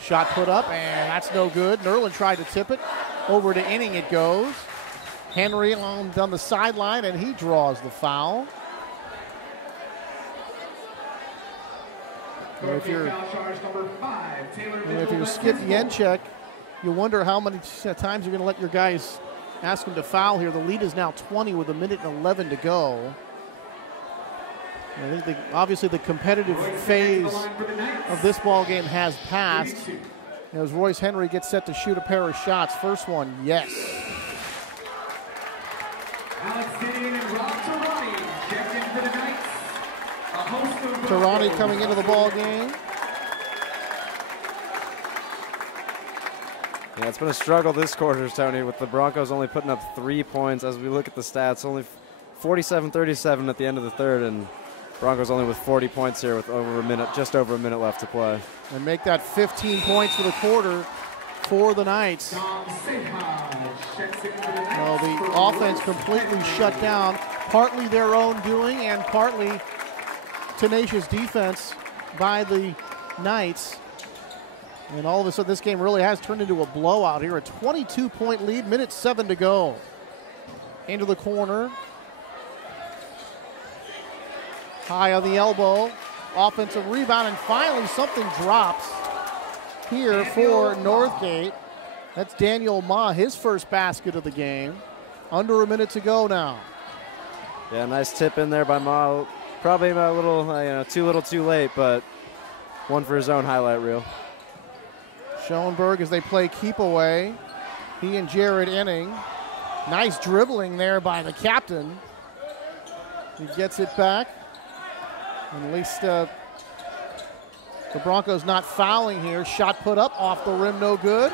Shot put up, and that's no good. Nerland tried to tip it. Over to Inning it goes. Henry down the sideline, and he draws the foul. And if you're Skip Yenchek, you wonder how many times you're going to let your guys ask him to foul here. The lead is now 20 with a minute and 11 to go. I think obviously the competitive phase of this ball game has passed. As Royce Henry gets set to shoot a pair of shots. First one, yes. Alex Gideon and Rob Tarani checked in for the Knights. Tarani coming into the ball game. Yeah, it's been a struggle this quarter, Tony, with the Broncos only putting up 3 points. As we look at the stats, only 47-37 at the end of the third, and Broncos only with 40 points here with just over a minute left to play. And make that 15 points for the quarter for the Knights. Well, the offense completely shut down, partly their own doing and partly tenacious defense by the Knights. And all of a sudden, this game really has turned into a blowout here. A 22-point lead, minute 7 to go. Into the corner. High on the elbow. Offensive rebound, and finally something drops here for Northgate. That's Daniel Ma, his first basket of the game. Under a minute to go now. Yeah, nice tip in there by Ma. Probably a little, too little too late, but one for his own highlight reel. Schoenberg as they play keep away. He and Jared Inning. Nice dribbling there by the captain. He gets it back. And at least the Broncos not fouling here. Shot put up off the rim, no good.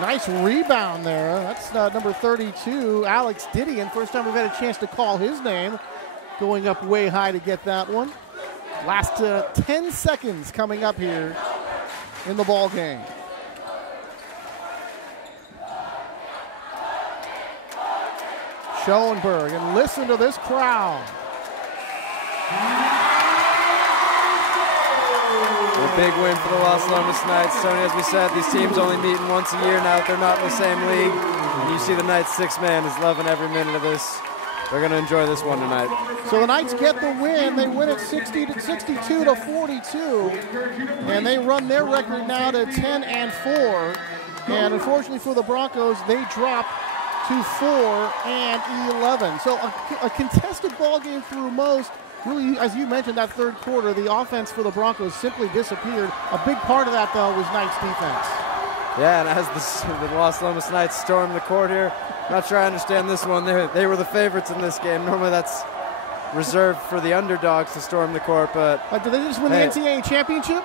Nice rebound there. That's number 32, Alex Didion. First time we've had a chance to call his name. Going up way high to get that one. Last 10 seconds coming up here in the ball game. Schoenberg, and listen to this crowd. A big win for the Los Lomas Knights. Tony, as we said, these teams only meeting once a year now that they're not in the same league. And you see the Knights six-man is loving every minute of this. They're going to enjoy this one tonight. So the Knights get the win. They win it 62 to 42, and they run their record now to 10-4. And unfortunately for the Broncos, they drop to 4-11. So a contested ball game through most. Really, as you mentioned, that third quarter, the offense for the Broncos simply disappeared. A big part of that, though, was Knights defense. Yeah, and as the Los Lomas Knights storm the court here, not sure I understand this one. They were the favorites in this game. Normally that's reserved for the underdogs to storm the court, but... Did they just win the NCAA championship?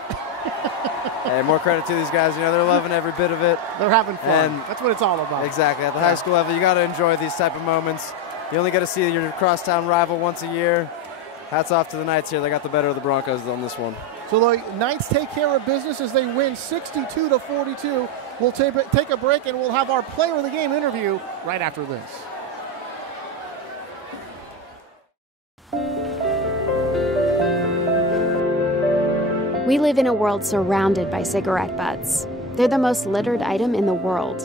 Hey, more credit to these guys. You know, they're loving every bit of it. They're having fun. And that's what it's all about. Exactly. At the high school level, you got to enjoy these type of moments. You only get to see your crosstown rival once a year. Hats off to the Knights here. They got the better of the Broncos on this one. So the Knights take care of business as they win 62 to 42. We'll take a break, and we'll have our player of the game interview right after this. We live in a world surrounded by cigarette butts. They're the most littered item in the world.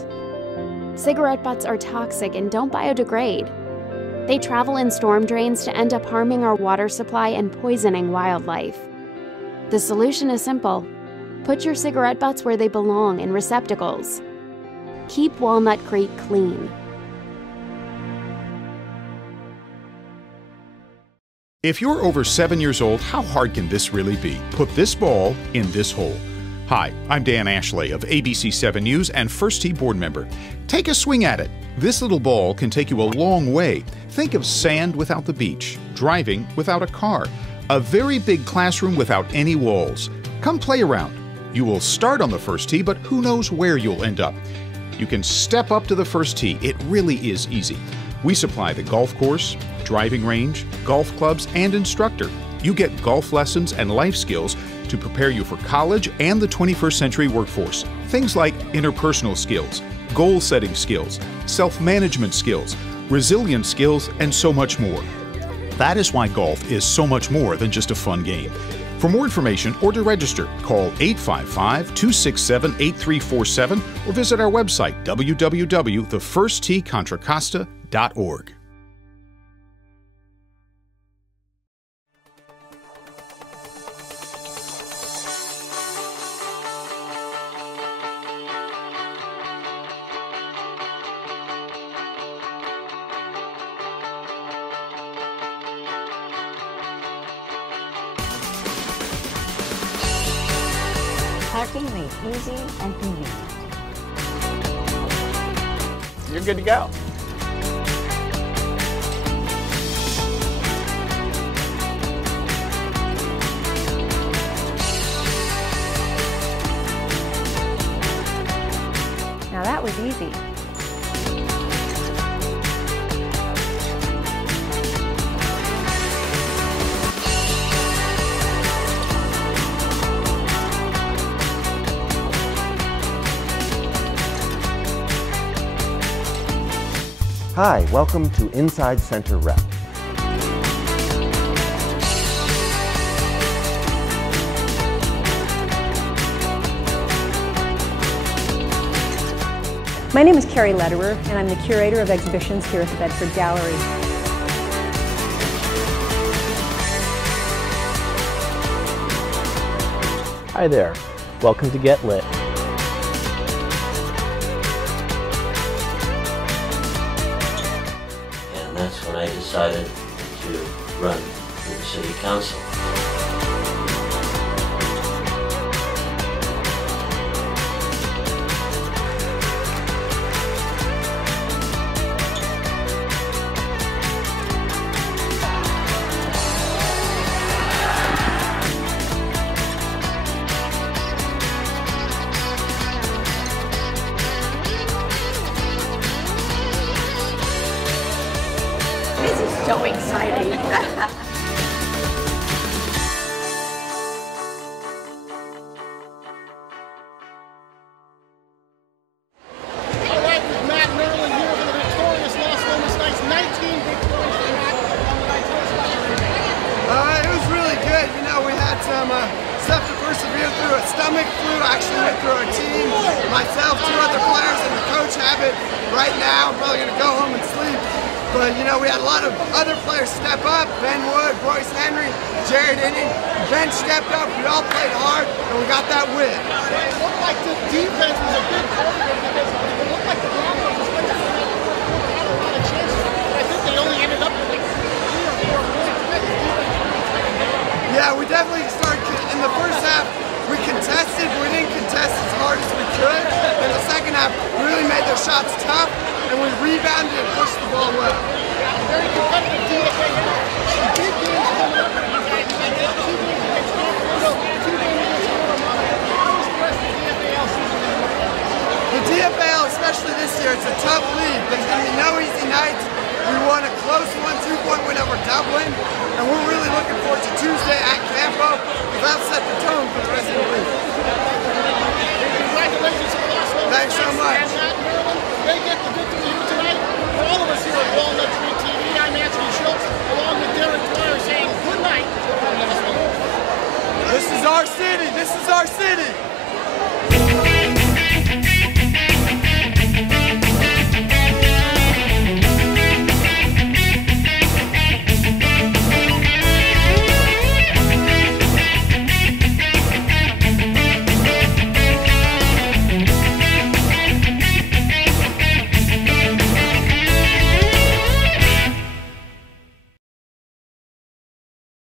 Cigarette butts are toxic and don't biodegrade. They travel in storm drains to end up harming our water supply and poisoning wildlife. The solution is simple. Put your cigarette butts where they belong, in receptacles. Keep Walnut Creek clean. If you're over 7 years old, how hard can this really be? Put this ball in this hole. Hi, I'm Dan Ashley of ABC 7 News and First Tee board member. Take a swing at it. This little ball can take you a long way. Think of sand without the beach, driving without a car, a very big classroom without any walls. Come play around. You will start on the first tee, but who knows where you'll end up. You can step up to the first tee. It really is easy. We supply the golf course, driving range, golf clubs, and instructor. You get golf lessons and life skills to prepare you for college and the 21st century workforce. Things like interpersonal skills, goal-setting skills, self-management skills, resilience skills, and so much more. That is why golf is so much more than just a fun game. For more information or to register, call 855-267-8347 or visit our website, www.thefirstteecontracosta.org. Parking made easy and convenient. You're good to go. Now that was easy. Hi, welcome to Inside Center Rep. My name is Carrie Lederer, and I'm the curator of exhibitions here at the Bedford Gallery. Hi there. Welcome to Get Lit. And that's when I decided to run for the city council. This is so exciting. stomach flu actually went through our team. Myself, 2 other players, and the coach have it right now. I'm probably going to go home and sleep. But, you know, we had a lot of other players step up. Ben Wood, Royce Henry, Jared Inning. Ben stepped up. We all played hard, and we got that win. It looked like the defense was a big part of it because it looked like the Broncos was going to had a lot of chances. But I think they only ended up with like 3 or 4 points. Yeah, we definitely started in the first half. We contested, but we didn't contest as hard as we could. In the second half, we really made their shots tough, and we rebounded and pushed the ball well. Very competitive DFA. Big games coming up. And 2 games against Canada, 2 games against Lomas. How is the rest of the DFAL season going to work? The DFAL, especially this year, it's a tough league. There's going to be no easy nights. We won a close 2-point win over Dublin, and we're really looking forward to Tuesday at Campo. That'll set the tone for the rest of the league. Congratulations to Lomas. Thanks so much. And Matt and Maryland, they get the victory here tonight. For all of us here at Walnut TV, I'm Anthony Schultz, along with Derek Dwyer, saying good night. This is our city. This is our city.